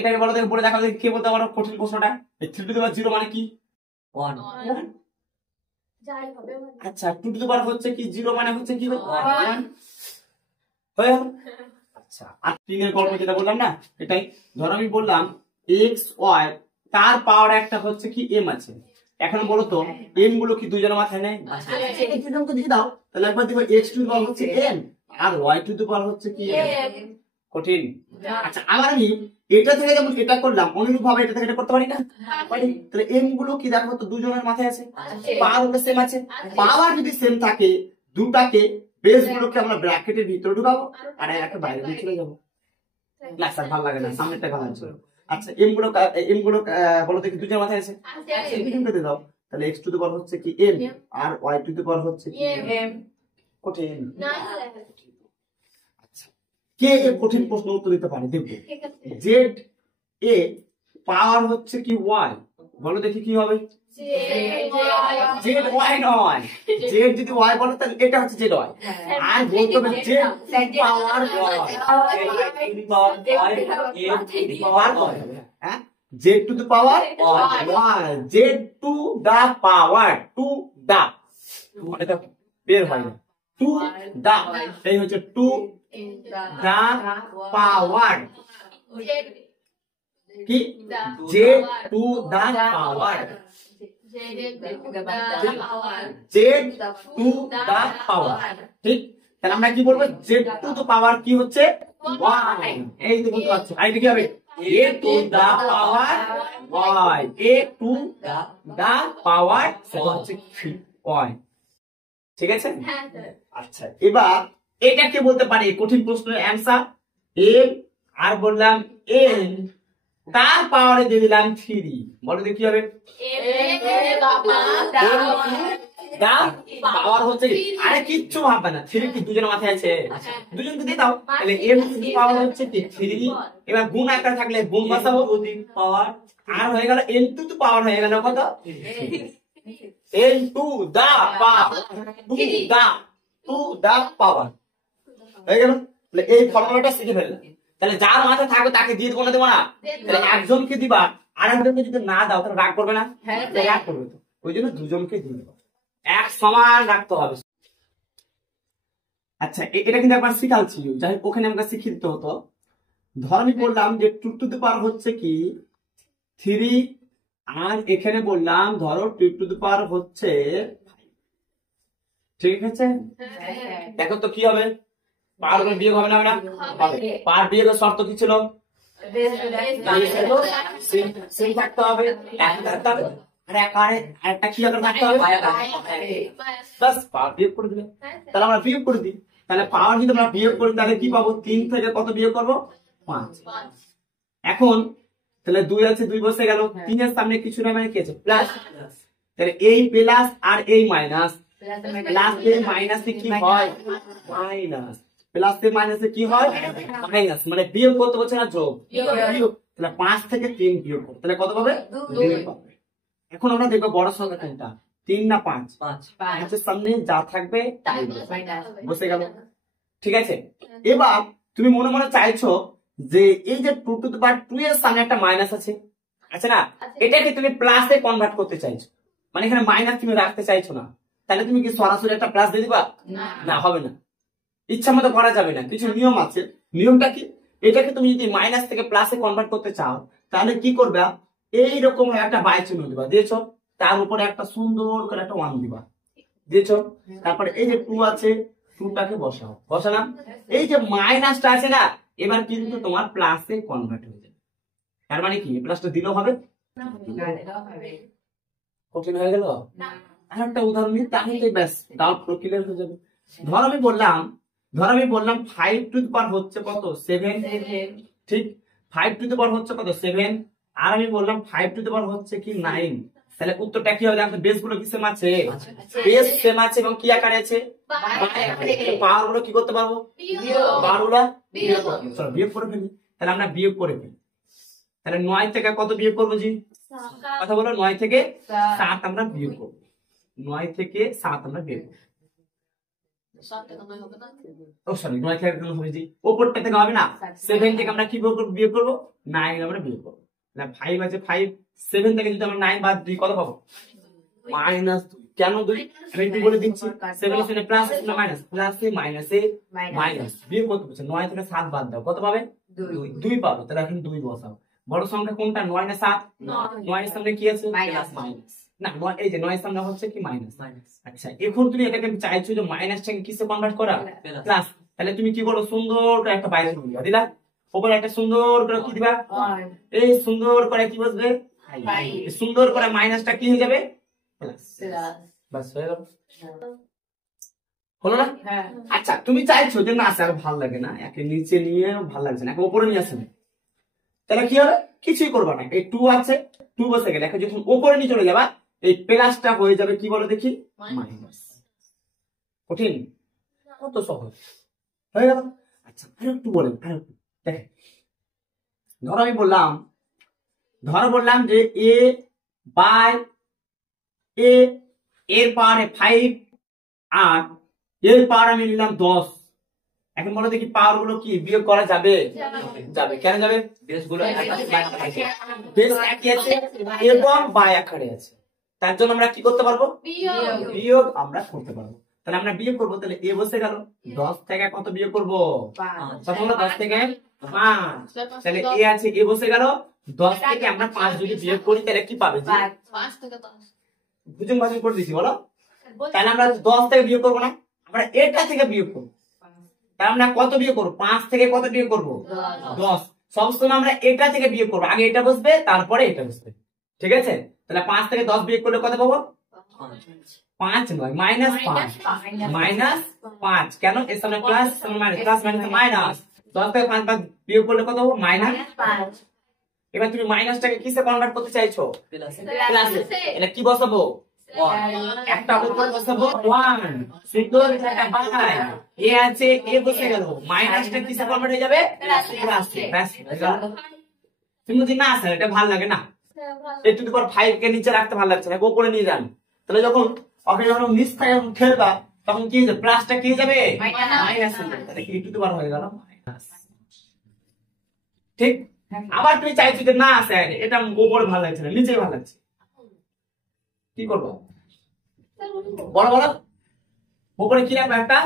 এটাকে বলো দেখে বলে দেখাও দেখি কে বলতে পারো কঠিন প্রশ্নটা, এই 3 টু দি পাওয়ার 0 মানে কি 1। আচ্ছা 2 টু দি পাওয়ার হচ্ছে কি 0 মানে হচ্ছে কি 1 হয়ে গেল। আচ্ছা আর 3 এর গল্প যেটা বললাম না এটাই, ধর আমি বললাম x y তার পাওয়ার একটা হচ্ছে কি এম আছে। এখন বলো তো এম গুলো কি দুজনের মাথায় নেই? দিয়ে দাও, তাহলে একবার দেখো এক্স টু দি পাওয়ার হচ্ছে এম আর ওয়াই টু দি পাওয়ার হচ্ছে কি এম। কঠিন? আচ্ছা, আবার আমি এটা থেকে যেমন এটা করলাম অনুরূপ ভাবে এটা থেকে এটা করতে পারি না? পারি। তাহলে এম গুলো কি দেখো তো দুজনের মাথায় আছে, পাওয়ার গুলো সেম আছে। পাওয়ার যদি সেম থাকে দুটাকে বেস গুলোকে আমরা ব্র্যাকেটের ভিতরে ঢুকাবো আর একটা বাইরে দিয়ে চলে যাবো। না স্যার ভালো লাগে না, সামনেরটা ভালো আছে। আচ্ছা এম গুলো বলো দেখি দুজনের মাথায় আছে, দিয়ে দাও। তাহলে এক্স টু দি পাওয়ার হচ্ছে কি এম আর ওয়াই টু দি পাওয়ার হচ্ছে কি এম। কঠিন? আচ্ছা, কে এই কঠিন প্রশ্ন উত্তর দিতে পারে দেখবো। জেড এ পাওয়ার হচ্ছে কি ওয়াই, বলো দেখি কি হবে। জেড ওয়াই নয়, জেড যদি ওয়াই বলো তাহলে এটা হচ্ছে জেড ওয়াই, আর বলতে হবে জেড পাওয়ার ওয়াই। হ্যাঁ, Z to the power Y, Z to the power to the, এটা বের হয় না, টু দা, এই হচ্ছে টু দা পাওয়ার কি Z to the power, Z to the power. ঠিক, তাহলে আমরা কি বলবো জেড টু দা পাওয়ার কি হচ্ছে ওয়াই, এই তো বলতে পারছো। আর এটা কি হবে A to the power Y, A to the power হচ্ছে ওয়াই। ঠিক আছে? আচ্ছা, এবার এটা কে বলতে পারে কঠিন প্রশ্নের অ্যান্সার এম আর বললাম এন তার পাওয়ারে দিয়ে দিলাম 3, বলো দেখি কি হবে। পাওয়ার হচ্ছে আরে কিচ্ছু ভাববে না, 3 কি দুজনের মাথায় আছে, দুজনকে দিয়ে দাও। তাহলে এম পাওয়ার হচ্ছে কি 3, এবার গুণ আকার থাকলে গুণ বসাবো পাওয়ার, আর হয়ে গেল এন টু দি পাওয়ার হয়ে গেল কত N to the power, to the power হয়ে গেল। তাহলে এই ফর্মুলাটা শিখে ফেললাম। তাহলে যার মাথায় থাকবে তাকে দিয়ে দেবো না, দেবো না? তাহলে একজনকে দিবা, আর একজনকে যদি না দাও তাহলে রাগ করবে না? রাগ করবে তো, ওই জন্য দুজনকে দিয়ে দেবো, এক সমান রাখতে হবে। আচ্ছা, এটা কিন্তু একবার শিখাচ্ছি, যাই হোক ওখানে আমাকে শিখিয়ে দিতে হতো। ধর আমি বললাম যে টু টু দি পাওয়ার হচ্ছে কি 3, আর এখানে বললাম ধরো টু টু দি পাওয়ার হচ্ছে, ঠিক আছে? দেখো তো কি হবে, পাওয়ার বিয়োগ হবে না? পাওয়ার বিয়োগের শর্ত কি ছিল? সেম থাকতে হবে, এক থাকতে হবে, আর একটা কি আকার থাকতে হবে, বাস পাওয়ার বিয়োগ করে দিলে। তাহলে আমরা বিয়োগ করে দিই, তাহলে পাওয়ার যদি আমরা বিয়োগ করি তাহলে কি পাবো, 3 থেকে কত বিয়োগ করবো 5। এখন তাহলে 2 আছে, 2 বসে গেল, 3 এর সামনে কিছু না মানে কি আছে প্লাস, তাহলে এই প্লাস আর এই মাইনাস, প্লাস এ মাইনাসে কি হয় মাইনাস, প্লাস এ মাইনাসে কি হয় মাইনাস, মানে বিয়োগ করতে বলছে না যোগ, বিয়োগ। তাহলে 5 থেকে 3 বিয়োগ করো, তাহলে কত পাবে 2 পাবে। এখন আমরা দেখবো বড় সংখ্যা কোনটা, 3 না 5? 5 এর সামনে যা থাকবে তাই বসে গেল। ঠিক আছে, এবার তুমি মনে মনে চাইছো যে এই যে 2 টু দি পাওয়ার 2 এর সামনে একটা মাইনাস আছে, আছে না, এটাকে তুমি প্লাসে কনভার্ট করতে চাইছো, মানে এখানে মাইনাস তুমি রাখতে চাইছো না, তাহলে তুমি কি সরাসরি একটা প্লাস দিয়ে দিবা? না, হবে না, ইচ্ছা মতো করা যাবে না, কিছু নিয়ম আছে। নিয়মটা কি, এটাকে তুমি যদি মাইনাস থেকে প্লাসে কনভার্ট করতে চাও তাহলে কি করবে, এইরকম একটা বাই চিহ্ন দিবা, দিয়েছো, তার উপরে একটা সুন্দর করে একটা 1 দিবা, দিয়েছো, তারপরে এই যে 2 আছে 2টাকে বসাও, বসালাম, এই যে মাইনাসটা আছে না এবার কিন্তু তোমার প্লাসে কনভার্ট হয়ে যাবে। তার মানে কি প্লাসটা দিলেও হবে, কঠিন হয়ে গেল? আর একটা উদাহরণ নিই, তাহলে ব্যাস ডাউট ক্লিয়ার হয়ে যাবে। ধর আমি বললাম 5 টু দি পাওয়ার হচ্ছে কত 7, ঠিক, 5 টু দি পাওয়ার হচ্ছে কত 7, আর আমি বললাম 5 টু দি পাওয়ার হচ্ছে কি 9, তাহলে উত্তরটা কি হবে, আমাদের বেস গুলো কি সেম আছে, বেস সেম আছে এবং কি আকারে আছে, পাওয়ার গুলো কি করতে পারবো, পাওয়ার গুলো বিয়োগ করে ফেলি। তাহলে আমরা বিয়োগ করে ফেলি, তাহলে 9 থেকে কত বিয়োগ করবো জি, কথা বলো, 9 থেকে 7 আমরা বিয়োগ করবো, 9 থেকে 7 আমরা বিয়োগ করবো, ও সরি 9 থেকে হবে জি, উপরটা থেকে হবে না, 7 থেকে আমরা কি বিয়োগ করবো 9 আমরা বিয়োগ করবো, না 5 আছে 5, 7 থেকে যদি আমরা 9 বাদ দিই কত পাবো -2, কেন 2 আমি একটু বলে দিচ্ছি, 7 এর সাথে প্লাস না মাইনাস, প্লাসে মাইনাসে মাইনাস বিয়োগ করতে বলছে, 9 থেকে 7 বাদ দাও কত পাবে 2 পাবো, তাহলে এখন 2 বসাও, বড় সংখ্যা কোনটা, 9 না 7? 9 এর সামনে কি আছে, মাইনাস। মাইনাস। না এই যে 9 এর সামনে হচ্ছে কি মাইনাস। আচ্ছা এখন তুমি এটাকে চাইছো যে মাইনাসটাকে কিসে কনভার্ট করা, প্লাস। তাহলে তুমি কি করো, সুন্দর করে একটা বাইরে দিলা, উপরে একটা সুন্দর করে কি দিবা, এই সুন্দর করে কি বসবে, সুন্দর করে মাইনাসটা কি হয়ে যাবে, প্লাস। বাস হয়ে গেল, হলো না? আচ্ছা তুমি চাইছো যে না স্যার ভালো লাগে না, একে নিচে নিয়ে ভালো লাগছে না, একে উপরে নিয়ে আসবে, তাহলে কি হবে, কিছুই করবা না, এই 2 আছে, 2 বসে গেলে এখন যখন উপরে নিয়ে চলে যাবা এই প্লাসটা হয়ে যাবে কি বলো দেখি, মাইনাস। কঠিন, কত সহজ হয়ে গেল। আচ্ছা আর একটু বলেন, আর একটু দেখেন, ধরো আমি বললাম যে এ বাই এ এর পাওয়ারে 5 আর এর পাওয়ার আমি নিলাম 10। এখন বলো দেখি পাওয়ার গুলো কি বিয়োগ করা যাবে, যাবে। কেন যাবে, বেস গুলো বেস একই আছে এবং বাই আকারে আছে, তার জন্য আমরা কি করতে পারবো, বিয়োগ আমরা করতে পারবো। তাহলে আমরা বিয়োগ করবো, তাহলে এ বসে গেল, 10 থেকে কত বিয়োগ করবো, 10 থেকে 5। তাহলে এ আছে, এ বসে গেল, 10 থেকে আমরা 5 যদি বিয়োগ করি তাহলে কি পাবে, বুঝুন ভাজুন করে দিছি বলো। তাহলে আমরা 10 থেকে বিয়োগ করবো না, আমরা এটা থেকে বিয়োগ করবো। তাহলে আমরা কত বিয়োগ করবো, 5 থেকে কত বিয়োগ করবো, 10। সবসময় আমরা এটা থেকে বিয়োগ করবো, আগে এটা বসবে তারপরে এটা বসবে, ঠিক আছে? তাহলে 5 থেকে 10 বিয়োগ করলে কত পাবো, 5 নয় -5 কেন, এর সামনে প্লাস, সামনে মাইনাস, প্লাস মাইনাস মাইনাস। 10 থেকে 5 বিয়োগ করলে কত পাবো, -5। এবার তুমি মাইনাসটাকে কিসে কনভার্ট করতে চাইছো, প্লাসে। এটা কি বসাবো, একটা উপর বসাবো 1, সুন্দর একটা বাই, এ আছে, এ বসে গেল, মাইনাসটা কিসে কনভার্ট হয়ে যাবে, প্লাসে। ব্যাস তুমি যদি না স্যার এটা ভালো লাগে না, এই টু দি পাওয়ার 5 কে নিচে রাখতে ভালো লাগছে না, উপরে নিয়ে যান, তাহলে যখন যখন নিচ থেকে খেলবা তখন কি হয়ে যাবে, প্লাসটা কি হয়ে যাবে, মাইনাস। তাহলে কি টু দি পাওয়ার হয়ে গেল মাইনাস, ঠিক? আবার তুমি চাইছো যে না স্যার এটা উপরে ভালো লাগছে না, নিচে ভালো লাগছে, কি করবো, বড় বড় উপরে কি রাখবে, একটা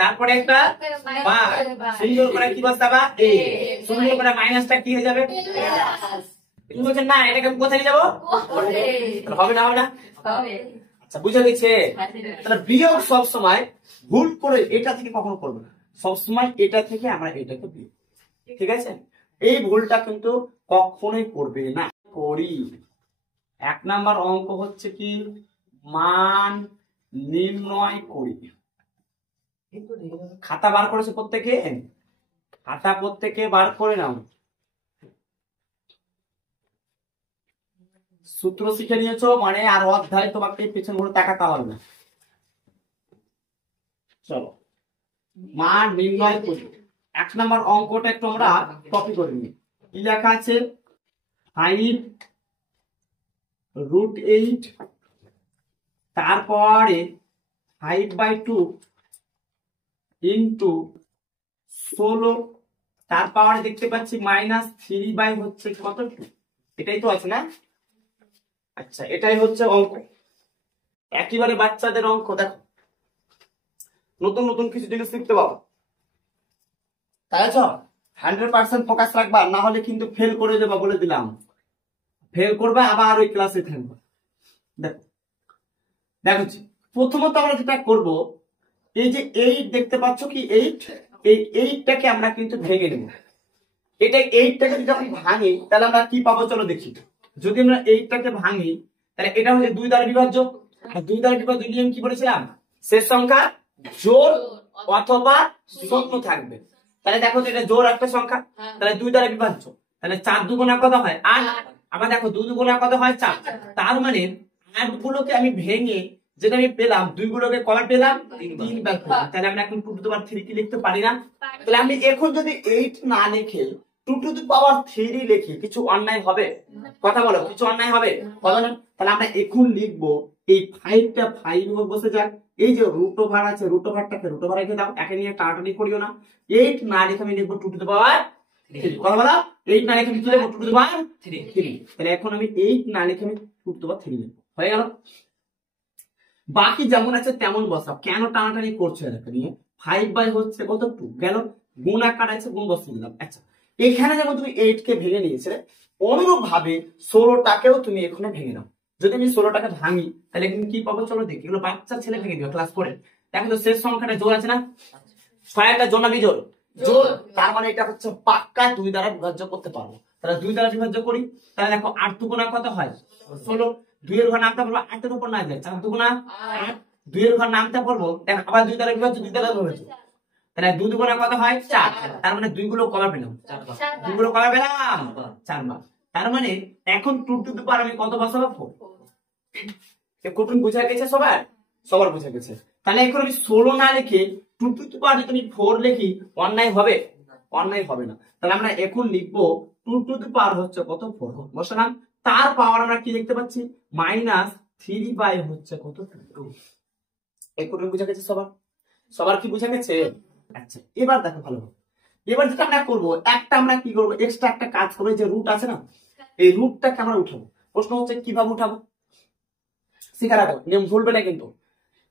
তারপরে একটা বাই, সুন্দর করে কি বসাবা, এ সুন্দর করে মাইনাসটা কি হয়ে যাবে, তুমি বলছো না এটাকে আমি কোথায় নিয়ে যাবো, হবে না, হবে না। আচ্ছা বুঝে গেছে? তাহলে বিয়োগ সব সময় ভুল করে এটা থেকে কখনো করবো না, সবসময় এটা থেকে আমরা এটাকে বিয়োগ, ঠিক আছে? এই ভুলটা কিন্তু কখনোই করবে না। করি 1 নাম্বার অঙ্ক হচ্ছে কি, মান নির্ণয় করি। খাতা বার করেছে প্রত্যেকে, খাতা প্রত্যেকে বার করে নাও, সূত্র শিখে নিয়েছো মানে আর অধ্যায় তোমাকে পেছন ঘুরে তাকাতে হবে না। চলো মান নির্ণয় করি। 1 নাম্বার অঙ্কটা একটু আমরা কপি করে নিই। কি লেখা আছে, 5√8 তারপরে 5/2 ইন্টু 16 তারপরে দেখতে পাচ্ছি -3 হচ্ছে কত, এটাই তো আছে না? আচ্ছা এটাই হচ্ছে অঙ্ক, একেবারে বাচ্চাদের অঙ্ক। দেখো নতুন নতুন কিছু জিনিস শিখতে পাবো, তাই তো 100% ফোকাস রাখবা, না হলে কিন্তু ফেল করে দেবা, বলে দিলাম। ফেল করবে আবার ওই ক্লাসে থাকবে। দেখো দেখো প্রথমত আমরা যেটা করব, এই যে 8 দেখতে পাচ্ছ কি 8, এই 8টাকে আমরা কিন্তু ভেঙে নেব। এটা 8টাকে যদি আমি ভাঙি তাহলে আমরা কি পাবো, চলো দেখি। যদি আমরা 8টাকে ভাঙি তাহলে এটা হচ্ছে 2 দ্বারা বিভাজ্য, আর 2 দ্বারা বিভাজ্য নিয়ম কি বলেছিলাম, শেষ সংখ্যা জোড় অথবা শূন্য থাকবে। তাহলে দেখো এটা জোড় একটা সংখ্যা, তাহলে 2 দ্বারা বিভাজ্য, তাহলে 4 দুগুণা কত হয় 8, আবার দেখো 2 দুগুণা কত হয় 4, তার মানে 8 গুলোকে আমি ভেঙে যেটা আমি পেলাম 2 গুলোকে কবার পেলাম 3 বার পেলাম। তাহলে আমরা এখন 2 টু দি পাওয়ার 3 কি লিখতে পারি না? তাহলে আমি এখন যদি 8 না লিখে 2 টু দি পাওয়ার 3 লিখি, কিছু অন্যায় হবে? কথা বলো, কিছু অন্যায় হবে? তাহলে আমরা এখন লিখবো এই 5টা 5 এর বসে যাক, এই যে রুট ওভার আছে রুট ওভারটাকে রুট ওভার রেখে দাও, একে নিয়ে টানাটানি করিও না। 8 না লিখে আমি লিখবো 2 টু দি পাওয়ার 3। কথা বলো, 8 না লিখে আমি কি লিখবো 2 টু দি পাওয়ার 3। তাহলে এখন আমি 8 না লিখে আমি 2 টু দি পাওয়ার 3 লিখবো, হয়ে গেল। বাকি যেমন আছে তেমন বসাও, কেন টানাটানি করছো এটাকে নিয়ে? 5 বাই হচ্ছে কত 2 গেল, গুণ আকার আছে গুণ বসিয়ে দিলাম। আচ্ছা এখানে যেমন তুমি 8 কে ভেঙে নিয়েছিলে, অনুরূপ ভাবে 16টাকেও তুমি এখানে ভেঙে নাও। যদি আমি 16টাকে ভাঙি তাহলে কিন্তু কি পাবো, চলো দেখি। এগুলো বাচ্চা ছেলে ভেঙে দিও ক্লাস 4 দেখো তো শেষ সংখ্যাটা জোর আছে না, 6 জোর না বিজোর? জোর। তার মানে এটা হচ্ছে পাক্কা 2 দ্বারা বিভাজ্য করতে পারবো। তাহলে 2 দ্বারা বিভাজ্য করি, তাহলে দেখো 8 দুগুণা কত হয় 16, 2 এর ঘর নামতে পারবো 8 এর উপর না যায়, 4 দুগুণা 8, 2 এর ঘর নামতে পারবো, দেখো আবার 2 দ্বারা বিভাজ্য, 2 দ্বারা বিভাজ্য, তাহলে 2 দুগুণা কত হয় 4। তার মানে 2 গুলো কবে পেলাম, 2 গুলো কবে পেলাম 4 বার। তার মানে এখন 2 টু দি পাওয়ার আমি কত বসাবো 4। এই কুটুম বুঝা গেছে সবার? সবার বুঝা গেছে। তাহলে এখন আমি 16 না লিখে 2 টু দি পাওয়ার যদি আমি 4 লিখি অন্যায় হবে? অন্যায় হবে না। তাহলে আমরা এখন লিখবো 2 টু দি পাওয়ার হচ্ছে কত 4 বসালাম, তার পাওয়ার আমরা কি দেখতে পাচ্ছি -3 বাই হচ্ছে কত 2। এই কুটুম বুঝা গেছে সবার? সবার কি বুঝা গেছে? আচ্ছা এবার দেখো ভালো, এবার যেটা আমরা করবো, একটা আমরা কি করবো, এক্সট্রা একটা কাজ করবো, যে রুট আছে না, এই রুটটাকে আমরা উঠাবো। প্রশ্ন হচ্ছে কিভাবে উঠাবো, শিখে রাখো, নিয়ম ভুলবে না কিন্তু।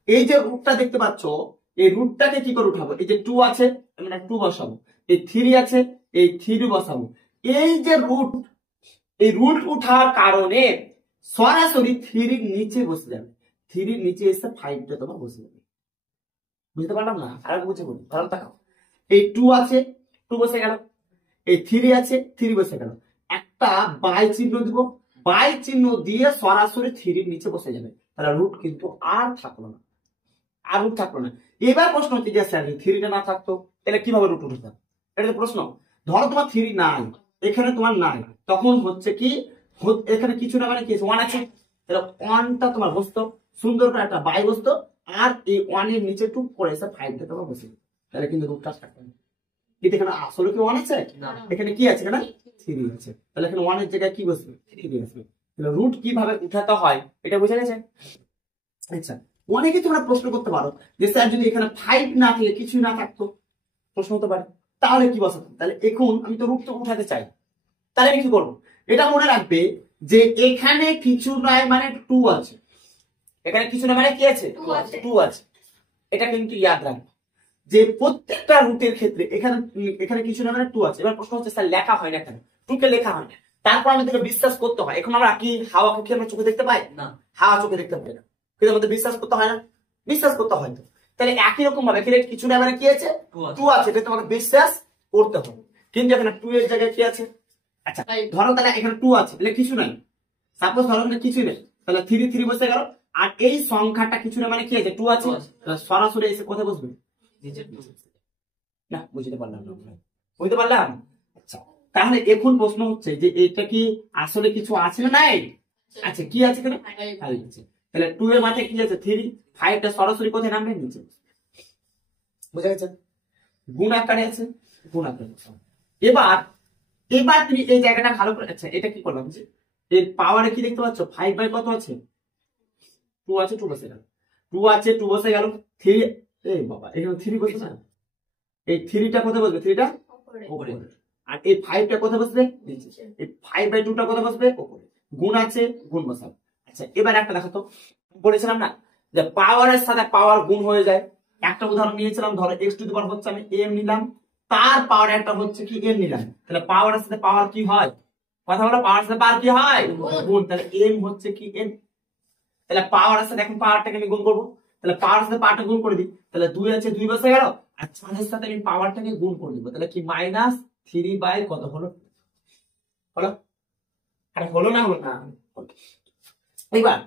এই যে রুটটা দেখতে পাচ্ছ, এই রুটটাকে কি করে উঠাবো, এই যে 2 আছে আমরা 2 বসাবো, এই 3 আছে এই 3 বসাবো। এই যে রুট, এই রুট উঠার কারণে সরাসরি 3 এর নিচে বসে যাবে, 3 এর নিচে এসে 5টা তোমার বসে যাবে। বুঝতে পারলাম না? আর বুঝে বলি, ভালো থাকো। এই 2 আছে 2 বসে গেল, এই 3 আছে 3 বসে গেল, একটা বাই চিহ্ন দিব, বাই চিহ্ন দিয়ে সরাসরি 3 এর নিচে বসে যাবে। তাহলে রুট কিন্তু আর থাকলো না, আর রুট থাকলো না। এবার প্রশ্ন হচ্ছে যে স্যার 3টা না থাকতো তাহলে কিভাবে রুট উঠে যাবে? এটা তো প্রশ্ন। ধরো তোমার 3 নাই, এখানে তোমার নাই, তখন হচ্ছে কি, এখানে কিছু না মানে কি 1 আছে, তাহলে 1টা তোমার বসতো, সুন্দর করে একটা বাই বসতো, আর এই 1 এর নিচে টুক করে এসে 5টা তোমার বসে, তাহলে কিন্তু রুটটা থাকবে না। কিন্তু এখানে আসলে কি 1 আছে? এখানে কি আছে, এখানে 3 আছে, তাহলে এখানে 1 এর জায়গায় কি বসবে 3 আসবে। তাহলে রুট কিভাবে উঠাতে হয় এটা বুঝা গেছে? আচ্ছা অনেকে তোমরা প্রশ্ন করতে পারো যে স্যার যদি এখানে 5 না থাকে, কিছু না থাকতো, প্রশ্ন হতে পারে তাহলে কি বসাবো? তাহলে এখন আমি তো রুট তো উঠাতে চাই, তাহলে আমি কি করবো? এটা মনে রাখবে যে এখানে কিছু নাই মানে 2 আছে, এখানে কিছু না মানে কি আছে 2 আছে। এটা কিন্তু ইয়াদ রাখবে যে প্রত্যেকটা রুটের ক্ষেত্রে এখানে এখানে কিছু না মানে 2 আছে। এবার প্রশ্ন হচ্ছে স্যার লেখা হয় না কেন? 2 কে লেখা হয় না, তারপর আমাদেরকে বিশ্বাস করতে হয়। এখন আমরা কি হাওয়া কি আমরা চোখে দেখতে পাই না? হাওয়া চোখে দেখতে পাই না, কিন্তু আমাদের বিশ্বাস করতে হয় না? বিশ্বাস করতে হয় তো। তাহলে একই রকম ভাবে এখানে কিছু না মানে কি আছে 2 আছে, এটা তোমাকে বিশ্বাস করতে হবে। কিন্তু এখানে 2 এর জায়গায় কি আছে? আচ্ছা ধরো তাহলে এখানে 2 আছে, তাহলে কিছু নাই, সাপোজ ধরো এখানে কিছু নেই, তাহলে 3 বসে গেল, আর এই সংখ্যাটা কিছু না মানে কি আছে 2 আছে, সরাসরি এসে কোথায় বসবে? না বুঝতে পারলাম না, বুঝতে পারলাম? আচ্ছা তাহলে এখন প্রশ্ন হচ্ছে যে এটা কি আসলে কিছু আছে না নাই? আচ্ছা কি আছে এখানে? তাহলে 2 এর মাথায় কি আছে 3, 5টা সরাসরি কোথায় নামবে? নিচে। বুঝা গেছে? গুণ আকারে আছে, গুণ আকারে। এবার এবার তুমি এই জায়গাটা ভালো করে, আচ্ছা এটা কি করলাম যে এর পাওয়ারে কি দেখতে পাচ্ছ 5 বাই কত আছে 2 আছে, 2 বসে গেল, 2 আছে 2 বসে গেল, 3 এই বাবা এখানে 3 বসে না, এই 3টা কোথায় বসবে? 3টা উপরে, আর এই 5টা কোথায় বসবে? নিচে। এই 5 বাই 2টা কোথায় বসবে? উপরে। গুণ আছে, গুণ বসাবো। আচ্ছা এবার একটা দেখো তো, বলেছিলাম না যে পাওয়ারের সাথে পাওয়ার গুণ হয়ে যায়। একটা উদাহরণ নিয়েছিলাম, ধরো x টু দি পাওয়ার হচ্ছে আমি m নিলাম, তার পাওয়ার একটা হচ্ছে কি n নিলাম, তাহলে পাওয়ারের সাথে পাওয়ার কি হয়? কথা বলো, পাওয়ারের সাথে পাওয়ার কি হয়? গুণ। তাহলে m হচ্ছে কি n, তাহলে পাওয়ারের সাথে এখন পাওয়ারটাকে আমি গুণ করবো, তাহলে পাওয়ারের সাথে পাওয়ারটা গুণ করে দিই, তাহলে 2 আছে 2 বসে গেল, আর 4 সাথে আমি পাওয়ারটাকে গুণ করে দিব, তাহলে কি -3 বাই কত হলো? হলো? আরে হলো না? হলো না? এবার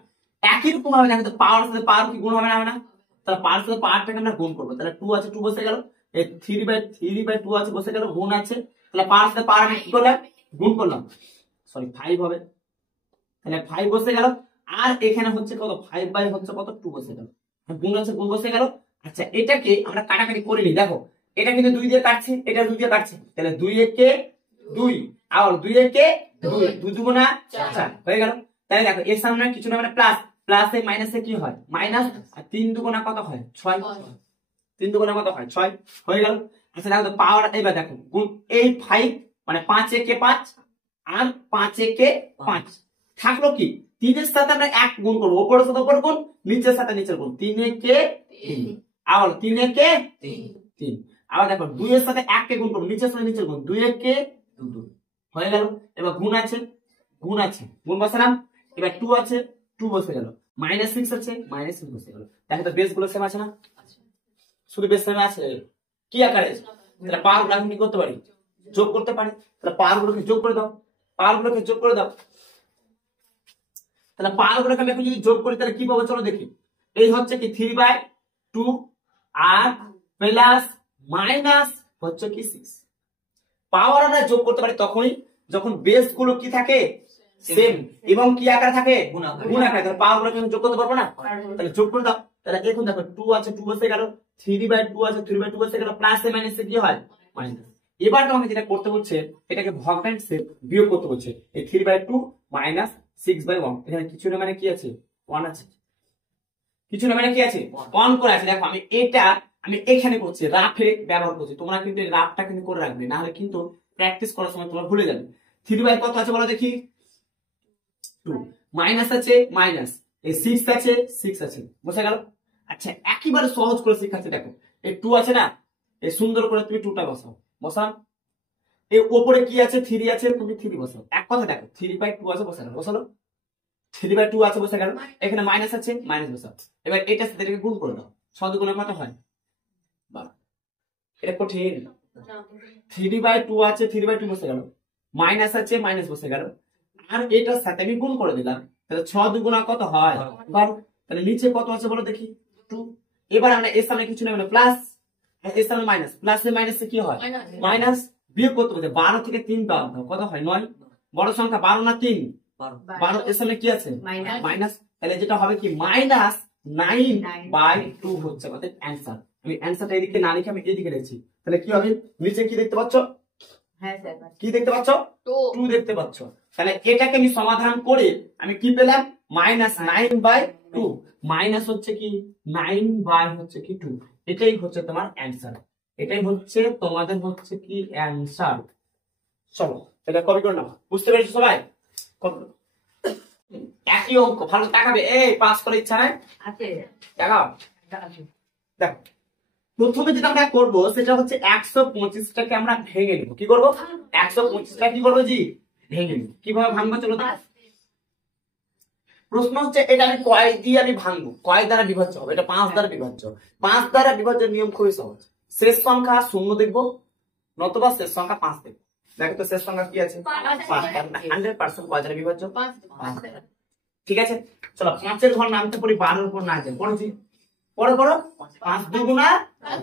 একই রকম ভাবে দেখো তো পাওয়ার সাথে পাওয়ার কি গুণ হবে না? তাহলে পাওয়ার সাথে পাওয়ারটাকে আমরা গুণ করবো, তাহলে 2 আছে 2 বসে গেল, এই 3 বাই 2 আছে বসে গেল, গুণ আছে, তাহলে পাওয়ার সাথে পাওয়ার আমি কি করলাম? গুণ করলাম, সরি 5 হবে, তাহলে 5 বসে গেল, আর এখানে হচ্ছে কত 5 বাই হচ্ছে কত 2 বসে গেল, গুণ আছে গুণ বসে গেল। আচ্ছা এটাকে আমরা কাটাকাটি করে নিই, দেখো এটা কিন্তু 2 দিয়ে কাটছে, এটা 2 দিয়ে কাটছে, তাহলে 2 একে 2 আর 2 একে 2, 2 দুগুণা 4 হয়ে গেল। তাহলে দেখো এর সামনে কিছু না মানে প্লাস, প্লাসে মাইনাসে কি হয়? মাইনাস, আর 3 দুগুণা কত হয়? 6, 3 দুগুণা কত হয়? 6 হয়ে গেল। আচ্ছা দেখো তো পাওয়ার, এবার দেখো গুণ, এই 5 মানে 5 একে 5 আর 5 একে 5 থাকলো কি 3 এর সাথে আমরা 1 গুণ করবো, উপরের সাথে উপর গুণ, নিচের সাথে নিচের গুণ, 3 একে 3, আবার 3 একে 3, আবার দেখো 2 এর সাথে 1 কে গুণ করবো, নিচের সাথে নিচের গুণ, 2 একে হয়ে গেল। এবার গুণ আছে, গুণ বসালাম। এবার 2 আছে, 2 বসে গেল। -6 আছে, -6 বসে গেল। দেখো তো বেস গুলো সেম আছে না? শুধু বেস সেম আছে, কি আকারে? তাহলে পাওয়ার গুলো আমি কি করতে পারি? যোগ করতে পারি। তাহলে পাওয়ার গুলোকে যোগ করে দাও, পাওয়ার গুলোকে যোগ করে দাও। তাহলে পাওয়ার গুলোকে আমি এখন যদি যোগ করি তাহলে কি পাবো চলো দেখি। এই হচ্ছে কি 3/2 আর প্লাস মাইনাস হচ্ছে কি 6। পাওয়ার আমরা যোগ করতে পারি তখনই যখন বেস গুলো কি থাকে সেম এবং কি আকারে থাকে গুণ আকারে। তাহলে পাওয়ার গুলোকে আমি যোগ করতে পারবো না? তাহলে যোগ করে দাও। তাহলে এখন দেখো 2 আছে, 2 বসে গেল। 3/2 আছে, 3/2 বসে গেল। প্লাস এ মাইনাস এ কি হয়? মাইনাস। এবার তোমাকে যেটা করতে বলছে এটাকে ভগ্নাংশে বিয়োগ করতে বলছে। এই 3/2 মাইনাস 6/1 এখানে কিছু না মানে কি আছে? 1 আছে। কিছু না মানে কি আছে? 1 করে আছে। দেখো আমি এখানে করছি, রাফে ব্যবহার করছি। তোমরা কিন্তু এই রাফটা কিন্তু করে রাখবে, না হলে কিন্তু প্র্যাকটিস করার সময় তোমরা ভুলে যাবে। 3/2 কত আছে বলো দেখি? 2 মাইনাস আছে, মাইনাস এই 6 আছে, 6 আছে। বুঝা গেল? আচ্ছা একেবারে সহজ করে শিখাচ্ছি। দেখো এই 2 আছে না, এই সুন্দর করে তুমি 2টা বসাও। বসাও। এই উপরে কি আছে? 3 আছে, তুমি 3 বসাও। এক কথা দেখো 3/2 আছে, বসানো বসালো। 3/2 আছে, বসে গেল। এখানে মাইনাস আছে, মাইনাস বসাও। এবার এটার সাথে এটাকে গুণ করে দাও। 6 গুণে কত হয়? 12। এটা কঠিন। 3/2 আছে, 3/2 বসে গেল। মাইনাস আছে, মাইনাস বসে গেল। আর এটার সাথে আমি গুণ করে দিলাম। তাহলে 6 দুগুণা কত হয়? 12। তাহলে নিচে কত আছে বলো দেখি? 2। এবার আমরা এর সামনে কিছু নেব না, প্লাস, এর সামনে মাইনাস। প্লাস এ মাইনাসে কি হয়? মাইনাস। বিয়োগ করতে বলছে 12 থেকে 3 বাদ দাও, কত হয়? 9। বড় সংখ্যা 12 না 3? 12। এর সামনে কি আছে? মাইনাস। তাহলে যেটা হবে কি -9/2 হচ্ছে আমাদের অ্যান্সার। আমি অ্যান্সারটা এদিকে না লিখে আমি এদিকে লিখছি। তাহলে কি হবে? নিচে কি দেখতে পাচ্ছ? কি দেখতে পাচ্ছ? 2 দেখতে পাচ্ছ। তাহলে এটাকে আমি সমাধান করে আমি কি পেলাম? -9/2 মাইনাস হচ্ছে কি 9/2। এটাই হচ্ছে তোমার অ্যান্সার। এটাই হচ্ছে তোমাদের হচ্ছে কি অ্যান্সার। চলো এটা কপি করে নাও। বুঝতে পেরেছো সবাই? একই অঙ্ক, ভালো তাকাবে। এই পাস করার ইচ্ছা নাই? দেখাও। দেখো প্রথমে যেটা আমরা করবো সেটা হচ্ছে 125টাকে আমরা ভেঙে নিব। কি করবো? 125টা কি করবো জি? ভেঙে নিব। কিভাবে ভাঙবো চলো। প্রশ্ন হচ্ছে এটা আমি কয় দিয়ে আমি ভাঙবো, কয় দ্বারা বিভাজ্য হবে? এটা 5 দ্বারা বিভাজ্য। 5 দ্বারা বিভাজ্যের নিয়ম খুবই সহজ। শেষ সংখ্যা 0 দেখবো, নতুবা শেষ সংখ্যা 5 দেখবো। দেখো তো শেষ সংখ্যা কি আছে? 5। 100% কয় দ্বারা বিভাজ্য? 5। ঠিক আছে, চলো 5 এর ঘর নামতে পারি 12 এর উপর না যায়। পড়ছি, পড়ো 5 দুগুণা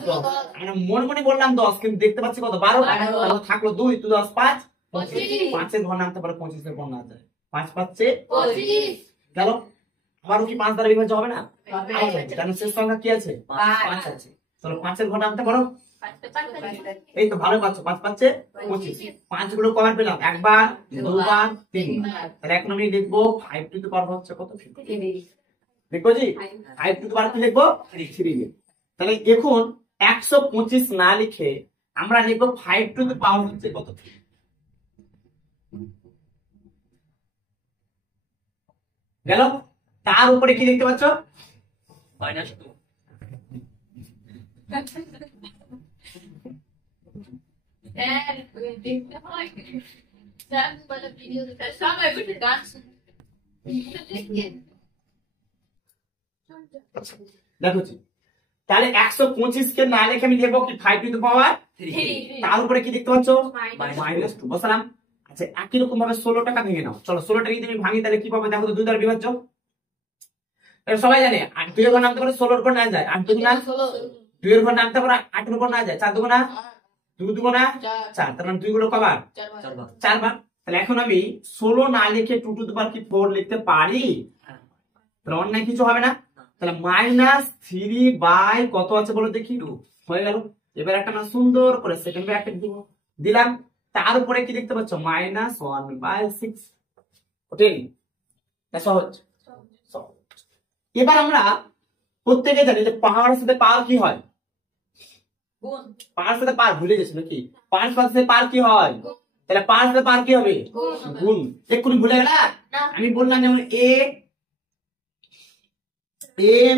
10। আমি মনে মনে বললাম 10, কিন্তু দেখতে পাচ্ছি কত? 12। তাহলে থাকলো 2, 2 10 5 25। 5 এর ঘর নামতে পারে 25 এর ঘর না যায়। 5 5 25 গেল। আবারও কি 5 দ্বারা বিভাজ্য হবে না? কারণ শেষ সংখ্যা কি আছে? 5 আছে। চলো 5 এর ঘর নামতে পারো। এই তো ভালো পাচ্ছ। 5 5 25। 5 গুলো কবার পেলাম? একবার, দুবার, তিনবার। তাহলে এখন আমি লিখবো 5 টু দি পাওয়ার হচ্ছে কত? 3। লিখবো জি 5 টু দি পাওয়ার কি লিখবো? 3। তাহলে এখন 125 না লিখে আমরা লিখবো 5 টু দি পাওয়ার হচ্ছে কত? 3। গেল। তার উপরে কি দেখতে পাচ্ছ? -2। দেখো তাহলে 125 কে না লিখে আমি লিখবো কি 5 টু দি পাওয়ার 3। তার উপরে কি দেখতে পাচ্ছ? -2 বসালাম। আচ্ছা একই রকম ভাবে 16 টাকা ভেঙে নাও। চলো 16 টাকা যদি আমি ভাঙি তাহলে কি পাবো? দেখো তো 2 দ্বারা বিভাজ্য। এটা সবাই জানে। 8 2 এর ঘর নামতে পারে 16 এর উপর না যায়। 8 2 না 2 এর ঘর নামতে পারে 8 এর উপর না যায়। 4 2 না 2 2 না 4। তার মানে 2 গুলো কবার? 4 বার। তাহলে এখন আমি 16 না লিখে 2 টু দি পাওয়ার কি 4 লিখতে পারি? তাহলে অন্যায় কিছু হবে না। তাহলে -3 কত আছে বলো দেখি? 2 হয়ে গেল। এবার একটা না সুন্দর করে সেকেন্ড ব্র্যাকেট দিব, দিলাম। তার উপরে কি দেখতে পাচ্ছ? -1/6। কঠিন না সহজ? এবার আমরা প্রত্যেকে জানি যে পাওয়ার সাথে পাওয়ার কি হয়? গুণ। পাওয়ার সাথে পাওয়ার ভুলে গেছি নাকি? পাওয়ার সাথে পাওয়ার কি হয়? তাহলে পাওয়ার সাথে পাওয়ার কি হবে? গুণ। এক্ষুনি ভুলে গেলা? আমি বললাম যেমন m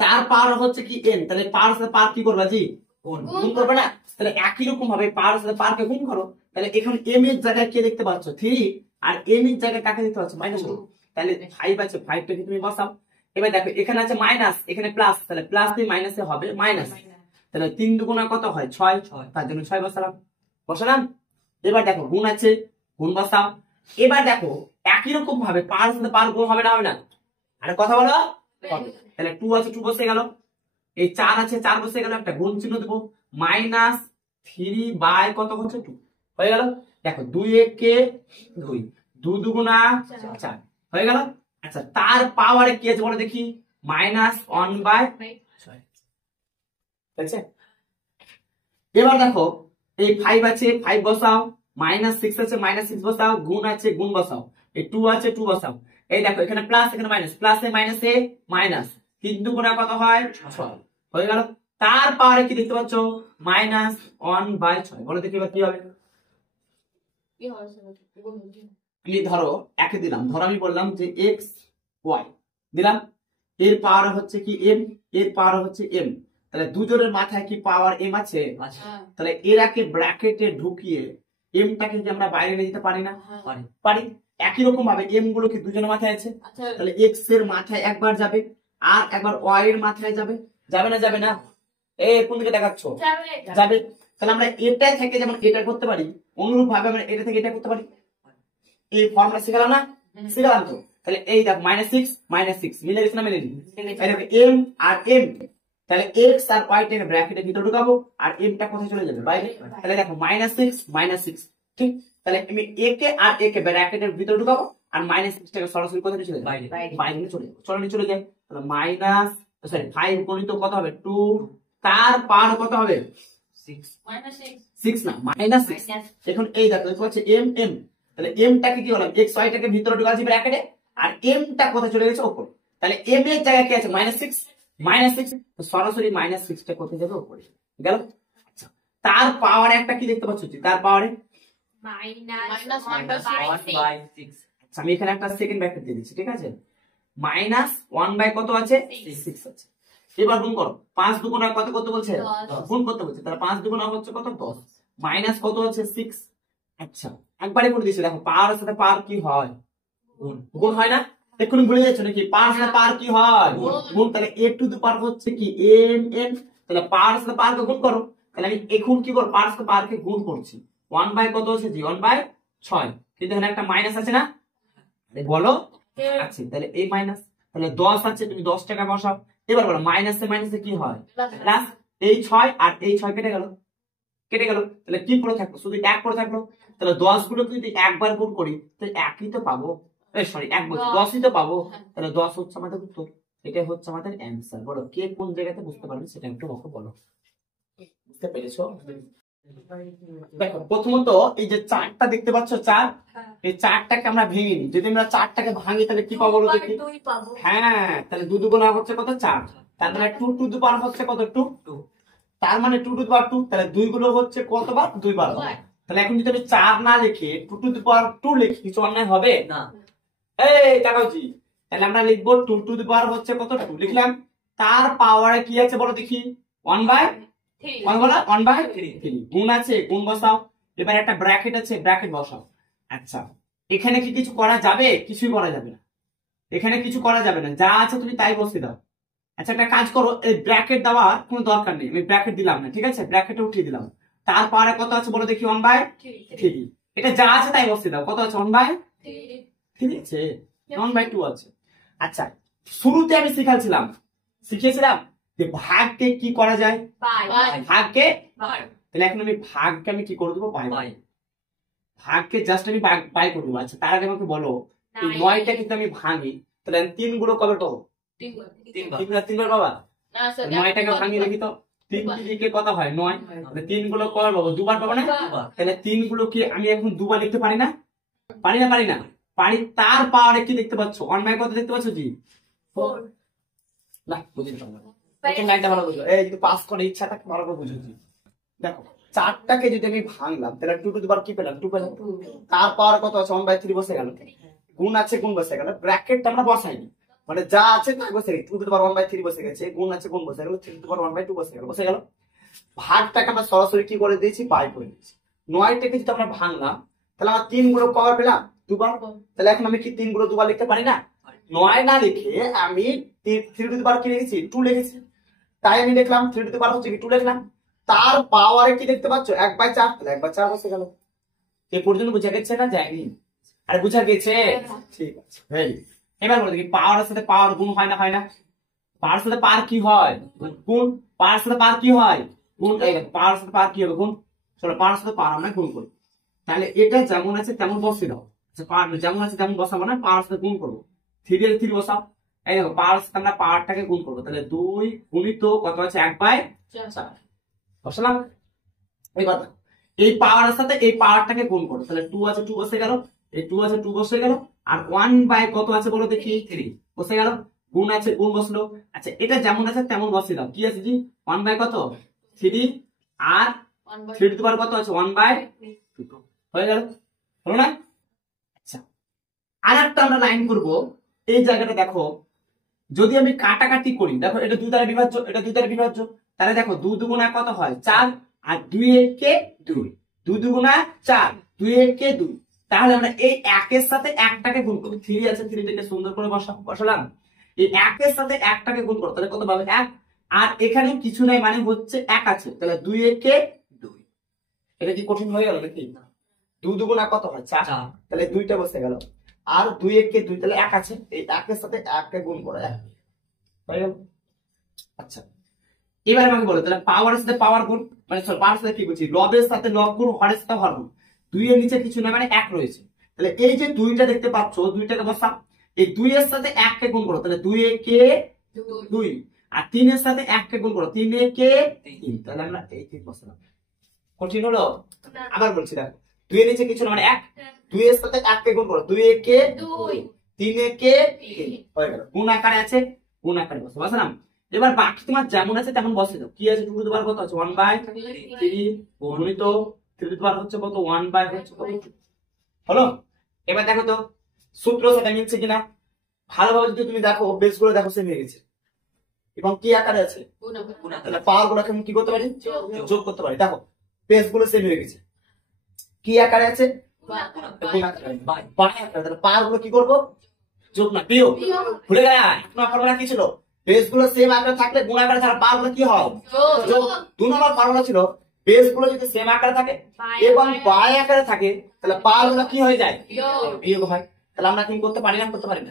তার পাওয়ার হচ্ছে কি n, তাহলে পাওয়ার সাথে পাওয়ার কি করবা জি? গুণ করবে না, তাহলে একই রকম ভাবে পাওয়ার সাথে পাওয়ারকে গুণ করো, তাহলে এখন m এর জায়গায় কে দেখতে পাচ্ছ 3 আর n এর জায়গায় কাকে দেখতে পাচ্ছ -2, তাহলে 5 আছে 5 টাকে তুমি বসাও। এবার দেখো এখানে আছে মাইনাস এখানে প্লাস, তাহলে প্লাস দিয়ে মাইনাসে হবে মাইনাস, তাহলে 3 দুগুণা কত হয় 6, তার জন্য 6 বসালাম। এবার দেখো গুণ আছে গুণ বসাও। এবার দেখো একই রকম ভাবে পাওয়ার সাথে পাওয়ার গুণ হবে না? আরে কথা বলো, তাহলে 2 আছে 2 বসে গেল, এই 4 আছে 4 বসে গেল, একটা গুণ চিহ্ন দেবো, -3 বাই কত হচ্ছে 2 হয়ে গেল। দেখো 2 একে 2, 2 দুগুণা 4 হয়ে গেল। আচ্ছা তার পাওয়ারে কি আছে বলো দেখি, -1/6, ঠিক আছে। এবার দেখো এই 5 আছে 5 বসাও, -6 আছে -6 বসাও, গুণ আছে গুণ বসাও, এই 2 আছে 2 বসাও। এই দেখো এখানে প্লাস এখানে মাইনাস, প্লাসে মাইনাসে মাইনাস, 3 দুগুণা কত হয় 6 হয়ে গেল। তার পাওয়ারে কি দেখতে পাচ্ছ -1/6, বলো দেখি এবার কি হবে। আমি ধরো একে দিলাম, ধরো আমি বললাম যে x y দিলাম, এর পাওয়ার হচ্ছে কি m, এর পাওয়ার হচ্ছে m, তাহলে দুজনের মাথায় কি পাওয়ার m আছে, তাহলে এরাকে ব্র্যাকেটে ঢুকিয়ে m টাকে কি আমরা বাইরে নিয়ে যেতে পারি না? পারি। একই রকম ভাবে m গুলো কি দুজনের মাথায় আছে, তাহলে x এর মাথায় একবার যাবে আর একবার y এর মাথায় যাবে, যাবে না? যাবে না? কোন দিকে দেখাচ্ছ? যাবে। তাহলে আমরা এটা থেকে যেমন এটা করতে পারি, অনুরূপ ভাবে আমরা এটা থেকে এটা করতে পারি। এই ফর্মুলা শিখালাম না? শিখালাম তো। তাহলে এই দেখো -6 -6 মিলে গেছে না? মিলেনি? m আর m, তাহলে x আর y টাকে ব্র্যাকেটের ভিতরে ঢুকাবো আর m টা কোথায় চলে যাবে? বাইরে। তাহলে দেখো -6 -6, ঠিক। তাহলে আমি a কে আর a কে ব্র্যাকেটের ভিতরে ঢুকাবো আর -6 টাকে সরাসরি কোথায় চলে যাবে? বাইরে। বাইরে চলে যাবে, চলে চলে যায়। তাহলে -5 গণিত কত হবে 2, তার পাওয়ার কত হবে 6 না -6। এখন এই দেখো দেখো হচ্ছে m m, তাহলে m টাকে কি হলো x y টাকে ভিতরে ঢুকাচ্ছি ব্র্যাকেটে আর m টা কোথায় চলে গেছে? উপর। তাহলে m এর জায়গায় কি আছে -6, তো সরাসরি -6 টা কোথায় যাবে? উপরে গেল। আচ্ছা তার পাওয়ারে একটা কি দেখতে পাচ্ছ, তার পাওয়ারে -1/6। আচ্ছা আমি এখানে একটা সেকেন্ড ব্র্যাকেট দিয়ে দিচ্ছি, ঠিক আছে। -1 বাই কত আছে 6 আছে। এবার গুণ করো, 5 দুগুণা কত কত বলছে? গুণ করতে বলছে, তাহলে 5 দুগুণা হচ্ছে কত 10, মাইনাস কত আছে 6। আচ্ছা একবারে করে দিচ্ছি, দেখো পাওয়ার সাথে পাওয়ার কি হয়? গুণ হয় না? এক্ষুনি ভুলে যাচ্ছ নাকি? পাওয়ার সাথে পাওয়ার কি হয়? গুণ। তাহলে a টু দি পাওয়ার হচ্ছে কি m n, তাহলে পাওয়ার সাথে পাওয়ার কে গুণ করো। তাহলে আমি এখন কি করব, পাওয়ার সাথে পাওয়ার কে গুণ করছি। 1 বাই কত আছে জি 1/6, কিন্তু এখানে একটা মাইনাস আছে না? বলো আছে, তাহলে এই মাইনাস, তাহলে 10 আছে, তুমি 10 টাকা বসাও। এবার বলো মাইনাসে মাইনাসে কি হয়? প্লাস। এই 6 আর এই 6 কেটে গেল, কেটে গেল, তাহলে কি পড়ে থাকলো? শুধু 1 পড়ে থাকলো। তাহলে 10 গুলো যদি একবার গুণ করি তো 1ই তো পাবো, সরি 1 বলছি 10ই তো পাবো। তাহলে 10 হচ্ছে আমাদের উত্তর, এটাই হচ্ছে আমাদের অ্যানসার। বলো কে কোন জায়গাতে বুঝতে পারবে সেটা একটু আমাকে বলো। বুঝতে পেরেছো? দেখো প্রথমত এই যে চারটা দেখতে পাচ্ছ, চার, এই চারটাকে আমরা ভেঙে নিই। যদি আমরা চারটাকে ভাঙি তাহলে কি পাবো দেখি? হ্যাঁ, তাহলে 2 দুগুণা হচ্ছে কত 4, তার মানে 2 টু দি পাওয়ার হচ্ছে কত 2, তার মানে 2 টু দি পাওয়ার 2, তাহলে 2 গুলো হচ্ছে কতবার? 2 বার। তাহলে এখন যদি আমি 4 না লিখে 2 টু দি পাওয়ার 2 লিখি, কিছু অন্যায় হবে না? এই তাকাওজি, তাহলে আমরা লিখবো 2 টু দি পাওয়ার হচ্ছে কত 2 লিখলাম, তার পাওয়ারে কি আছে বলো দেখি 1/3 গুণ আছে, গুণ বসাও। এবার একটা ব্র্যাকেট আছে, ব্র্যাকেট বসাও। আচ্ছা এখানে কি কিছু করা যাবে? কিছুই করা যাবে না, এখানে কিছু করা যাবে না, যা আছে তুমি তাই বসিয়ে দাও। আচ্ছা একটা কাজ করো, এই ব্র্যাকেট দেওয়ার কোনো দরকার নেই, আমি ব্র্যাকেট দিলাম না, ঠিক আছে, ব্র্যাকেটে উঠিয়ে দিলাম। তার পাওয়ারে কত আছে বলো দেখি 1/3, এটা যা আছে তাই বসিয়ে দাও। কত আছে? 1/3, ঠিক আছে, 1/2 আছে। আচ্ছা শুরুতে আমি শিখিয়েছিলাম যে ভাগকে কি করা যায়? ভাগকে। তাহলে এখন আমি ভাগকে আমি কি করে দেবো? বাই। ভাগকে জাস্ট আমি বাই করে দেবো। আচ্ছা তার আগে আমাকে বলো এই 9টা কিন্তু আমি ভাঙি, তাহলে 3 গুলো কবে পাবো? 3 বার বাবা। 9টাকে ভাঙি দেখি তো, 3 দিকে কত হয় 9, তাহলে 3 গুলো কবে পাবো? 2 বার পাবো না? তাহলে 3 গুলো কি আমি এখন 2 বার লিখতে পারি না? পারি না? পারি। তার পাওয়ারে কি দেখতে পাচ্ছ? 1/, কত দেখতে পাচ্ছ জি? 4 না, বুঝিনি তোমরা। প্রথম লাইনটা ভালো বুঝো, এই যদি পাস করার ইচ্ছা থাকে ভালো করে বুঝো জি। দেখো 4টাকে যদি আমি ভাঙলাম তাহলে 2 টু দি পাওয়ার কি পেলাম? 2 পেলাম। তার পাওয়ার কত আছে? 1/3 বসে গেল। গুণ আছে, গুণ বসে গেল, ব্র্যাকেটটা আমরা বসাইনি, মানে যা আছে তাই বসে গেছে। 2 টু দি পাওয়ার 1/3 বসে গেছে, গুণ আছে, গুণ বসে গেল, 3 টু দি পাওয়ার 1/2 বসে গেল। ভাগটাকে আমরা সরাসরি কি করে দিয়েছি, বাই করে দিয়েছি। 9টাকে যদি আমরা ভাঙলাম তাহলে আমরা 3 গুলো কবার পেলাম, 2বার। তাহলে এখন আমি কি 3 গুলো 2বার লিখতে পারি না? 9 না লিখে আমি 3 টু দি পাওয়ার কি লিখেছি, 2 লিখেছি। তাই আমি লিখলাম 3 টু দি পাওয়ার হচ্ছে কি 2 লিখলাম। তার পাওয়ারে কি দেখতে পাচ্ছ, 1/4, তাহলে 1/4 বসে গেল। এ পর্যন্ত বুঝা গেছে না যায়নি? আরে বুঝা গেছে, ঠিক আছে। এবার বলে দেখি পাওয়ারের সাথে পাওয়ার গুণ হয় না, হয় না? পাওয়ার সাথে পাওয়ার কি হয়, গুণ। পাওয়ার সাথে পাওয়ার কি হয়, গুণ। পাওয়ার সাথে পাওয়ার কি হবে, গুণ। চলো পাওয়ার সাথে পাওয়ার আমরা গুণ করি। তাহলে এটা যেমন আছে তেমন বসিয়ে দাও। আচ্ছা পাওয়ার যেমন আছে তেমন বসাবো না, পাওয়ার সাথে গুণ করবো। 3 এর 3 বসাও। এই দেখো পাওয়ার সাথে আমরা পাওয়ারটাকে গুণ করবো। তাহলে 2 গুণিত কত আছে, 1/4 বসালাম। এবার এই পাওয়ারের সাথে এই পাওয়ারটাকে গুণ করো। তাহলে 2 আছে 2 বসে গেল, এই 2 আছে 2 বসে গেল, আর 1 কত আছে বলো দেখি, 3 বসে গেল। গুণ আছে গুণ বসলো। আচ্ছা এটা যেমন আছে তেমন বসিয়ে দাও। কি আছে জি, 1 কত, 3, আর 3 টু দি পাওয়ার কত আছে, 1/2 হয়ে গেল, হলো না? আচ্ছা আর একটা আমরা লাইন করব। এই জায়গাটা দেখো, যদি আমি কাটাকাটি করি, দেখো এটা 2 দ্বারা বিভাজ্য, এটা 2 দ্বারা বিভাজ্য। তাহলে দেখো 2 দুগুণা কত হয়, 4, আর 2 একে 2, 2 দুগুণা 4, 2 একে 2। তাহলে আমরা এই 1 এর সাথে 1টাকে গুণ করব। 3 আছে 3টাকে সুন্দর করে বসালাম। এই 1 এর সাথে 1টাকে গুণ করো, তাহলে কত পাবে, 1। আর এখানে কিছু নাই মানে হচ্ছে 1 আছে, তাহলে 2 একে 2। এটা কি কঠিন হয়ে গেল নাকি? 2 দুগুণা কত হয়, 4, তাহলে 2টা বসে গেল। আর 2 একে 2, তাহলে 1 আছে, এই 1 এর সাথে 1কে গুণ করো, 1 হয়ে গেল। আচ্ছা এবার আমাকে বলো, তাহলে পাওয়ারের সাথে পাওয়ার গুণ, মানে সরি পাওয়ার সাথে কি বলছি, লবের সাথে লব গুণ, হরের সাথে হর গুণ। 2 এর নিচে কিছু না মানে 1 রয়েছে। তাহলে এই যে 2টা দেখতে পাচ্ছ, 2টাকে বসাও। এই 2 এর সাথে 1কে গুণ করো, তাহলে 2 একে 2, আর 3 এর সাথে 1কে গুণ করো, 3 একে 3। তাহলে আমরা এই 3 বসালাম। কঠিন হলো? আবার বলছি দেখো, 2 এর নিচে কিছু না মানে 1, 2 এর সাথে 1কে গুণ করো, 2 একে 2, 3 একে 3 হয়ে গেল। গুণ আকারে আছে, গুণ আকারে বসালাম। এবার বাকি তোমার যেমন আছে তেমন বসে দাও। কি আছে, 2 টু দি পাওয়ার কত আছে, 1/3 গুণিত 3 টু দি পাওয়ার হচ্ছে কত, 1/2 হলো। এবার দেখো তো সূত্র সাথে মিলছে কিনা। ভালোভাবে যদি তুমি দেখো, বেস গুলো দেখো সেম হয়ে গেছে এবং কি আকারে আছে, তাহলে পাওয়ার গুলোকে আমি কি করতে পারি, যোগ করতে পারি। দেখো বেস গুলো সেম হয়ে গেছে, কি আকারে আছে, গুণ আকারে, বাই আকারে। তাহলে পাওয়ার গুলো কি করবো, যোগ না বিয়োগ। ভুলে গেলা, এক নম্বর ফর্মুলা কি ছিল, বেস গুলো সেম আকারে থাকলে গুণ আকারে ছাড়া পাওয়ার গুলো কি হয়, যোগ। 2 নম্বর ফর্মুলা ছিল বেস গুলো যদি সেম আকারে থাকে এবং বাই আকারে থাকে, তাহলে পাওয়ার গুলো কি হয়ে যায়, বিয়োগ হয়। তাহলে আমরা কি করতে পারি না, করতে পারি না,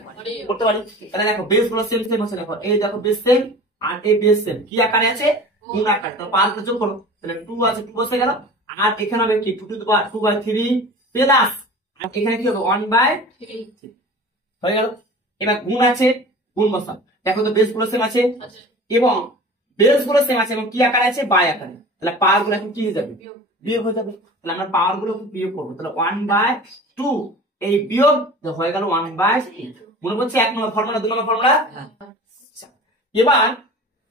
করতে পারি। তাহলে দেখো বেস গুলো সেম সেম হচ্ছে, দেখো এই দেখো বেস সেম আর এই বেস সেম, কি আকারে আছে, গুণ আকারে। তো পাওয়ার যোগ করো, তাহলে 2 আছে 2 বসে গেল, আর এখানে হবে কি 2 টু দি পাওয়ার 2/3 প্লাস, আর এখানে কি হবে 1/3 হয়ে গেল। এবার গুণ আছে, গুণ বসাও। দেখো তো বেস গুলো সেম আছে এবং বেস গুলো সেম আছে এবং কি আকারে আছে, বাই আকারে। তাহলে পাওয়ার গুলো এখন কি হয়ে যাবে, বিয়োগ হয়ে যাবে। তাহলে আমরা পাওয়ার গুলো বিয়োগ করবো। তাহলে 1/2 এই বিয়োগ হয়ে গেল 1/3। মনে করছে 1 নম্বর ফর্মুলা, 2 নম্বর ফর্মুলা। এবার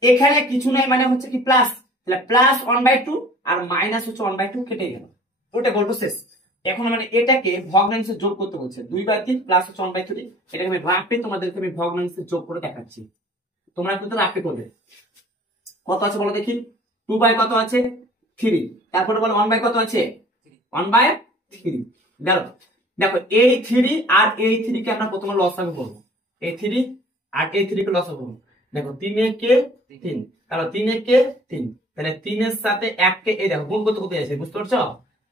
এখানে কিছু নাই মানে হচ্ছে কি প্লাস, তাহলে প্লাস 1/2 আর মাইনাস হচ্ছে 1/2 কেটে গেল, ওটা গল্প শেষ। এখন মানে এটাকে ভগ্নাংশে যোগ করতে বলছে, 2/3 প্লাস হচ্ছে 1/3। এটাকে আমি রাফে তোমাদেরকে আমি ভগ্নাংশে যোগ করে দেখাচ্ছি, তোমরা কিন্তু রাফে করবে। কত আছে বলো দেখি, 2 কত আছে 3, তারপরে বলো 1 কত আছে 1/3 গেল। দেখো এই 3 আর এই 3 কে আমরা প্রথমে লসাগু করবো, এই 3 আর এই 3 কে লসাগু করবো। দেখো 3 একে 3, তাহলে 3 একে 3, তাহলে 3 এর সাথে 1 কে এই দেখো গুণ করতে আছে, বুঝতে পারছো,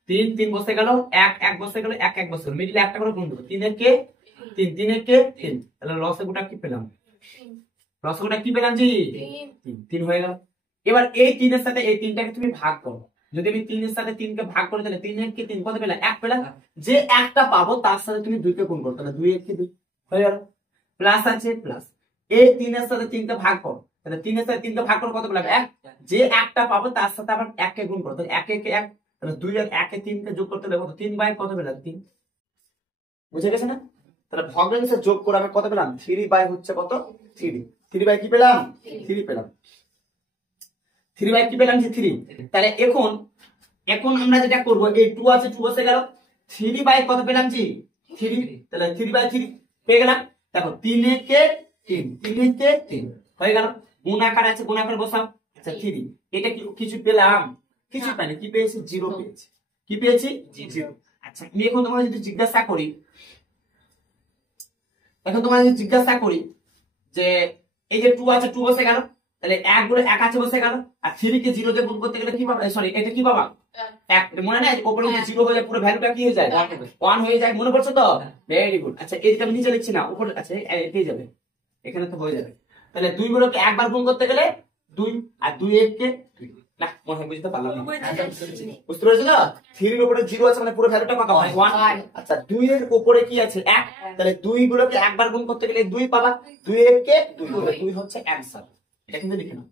3 3 বসে গেল, 1 1 বসে গেল, 1 1 বসে গেল, মিডিলে একটা করে গুণ দেবো, 3 একে 3, 3 একে 3, তাহলে লসাগুটা কি পেলাম, লসাগুটা কি পেলাম জি 3 হয়ে গেল। এবার এই 3 এর সাথে এই 3টাকে তুমি ভাগ করো, যদি আমি 3 এর সাথে 3 কে ভাগ করি তাহলে 3 একে 3 কত পেলাম, 1 পেলাম। যে একটা পাবো তার সাথে তুমি 2 কে গুণ করো, তাহলে 2 একে 2 হয়ে গেল। প্লাস আছে প্লাস, এই 3 এর সাথে 3 কে ভাগ করো, তাহলে 3 এর সাথে 3 কে ভাগ করো কত পেলাম 1। যে একটা পাবো তার সাথে আবার 1 কে গুণ করো, তাহলে 1 একে 1, তাহলে 2 আর 1 এ 3 কে যোগ করতে হবে কত, 3 কত পেলাম 3। বুঝে গেছে না? তাহলে ভগ্নাংশে যোগ করে আমি কত পেলাম, 3 হচ্ছে কত 3, 3 কি পেলাম, 3 পেলাম, 3 কি পেলাম যে 3। তাহলে এখন এখন আমরা যেটা করব, এই 2 আছে 2 বসে গেল, 3 কত পেলাম জি 3, তাহলে 3/3 পেয়ে গেলাম। দেখো 3 একে 3, 3 একে 3 হয়ে গেল। গুণ আকার আছে, গুণ আকার বসাও, আচ্ছা 3 এটা কি কিছু পেলাম? কিছু পাইনি, কি পেয়েছি? 0 পেয়েছি। কি পেয়েছি? 0। আচ্ছা আমি এখন তোমাকে যদি জিজ্ঞাসা করি, যে এই যে 2 আছে 2 বসে গেল, তাহলে 1 গুলো 1 আছে বসে গেল, আর 3 কে 0 দিয়ে গুণ করতে গেলে কি পাবো? সরি এটা কি পাবা? 1। মনে নাই উপরে যদি 0 হয়ে যায় পুরো ভ্যালুটা কি হয়ে যায়? 1 হয়ে যায়। মনে পড়ছে তো? Very good. আচ্ছা এইটা আমি নিচে লিখছি না, উপরে আছে এটাই যাবে, এখানে তো হয়ে যাবে। তাহলে 2 গুলোকে একবার গুণ করতে গেলে 2, আর 2 1 কে 2 না, মনে হয় বুঝতে পারলাম না। বুঝতে পেরেছো না? 3 এর উপরে 0 আছে মানে পুরো ভ্যালুটা কত হয়? 1। আচ্ছা 2 এর উপরে কি আছে? 1। তাহলে 2 গুলোকে একবার গুণ করতে গেলে 2 পাবা, 2 1 কে 2 হচ্ছে অ্যানসার। এটা কিন্তু লিখে নাও।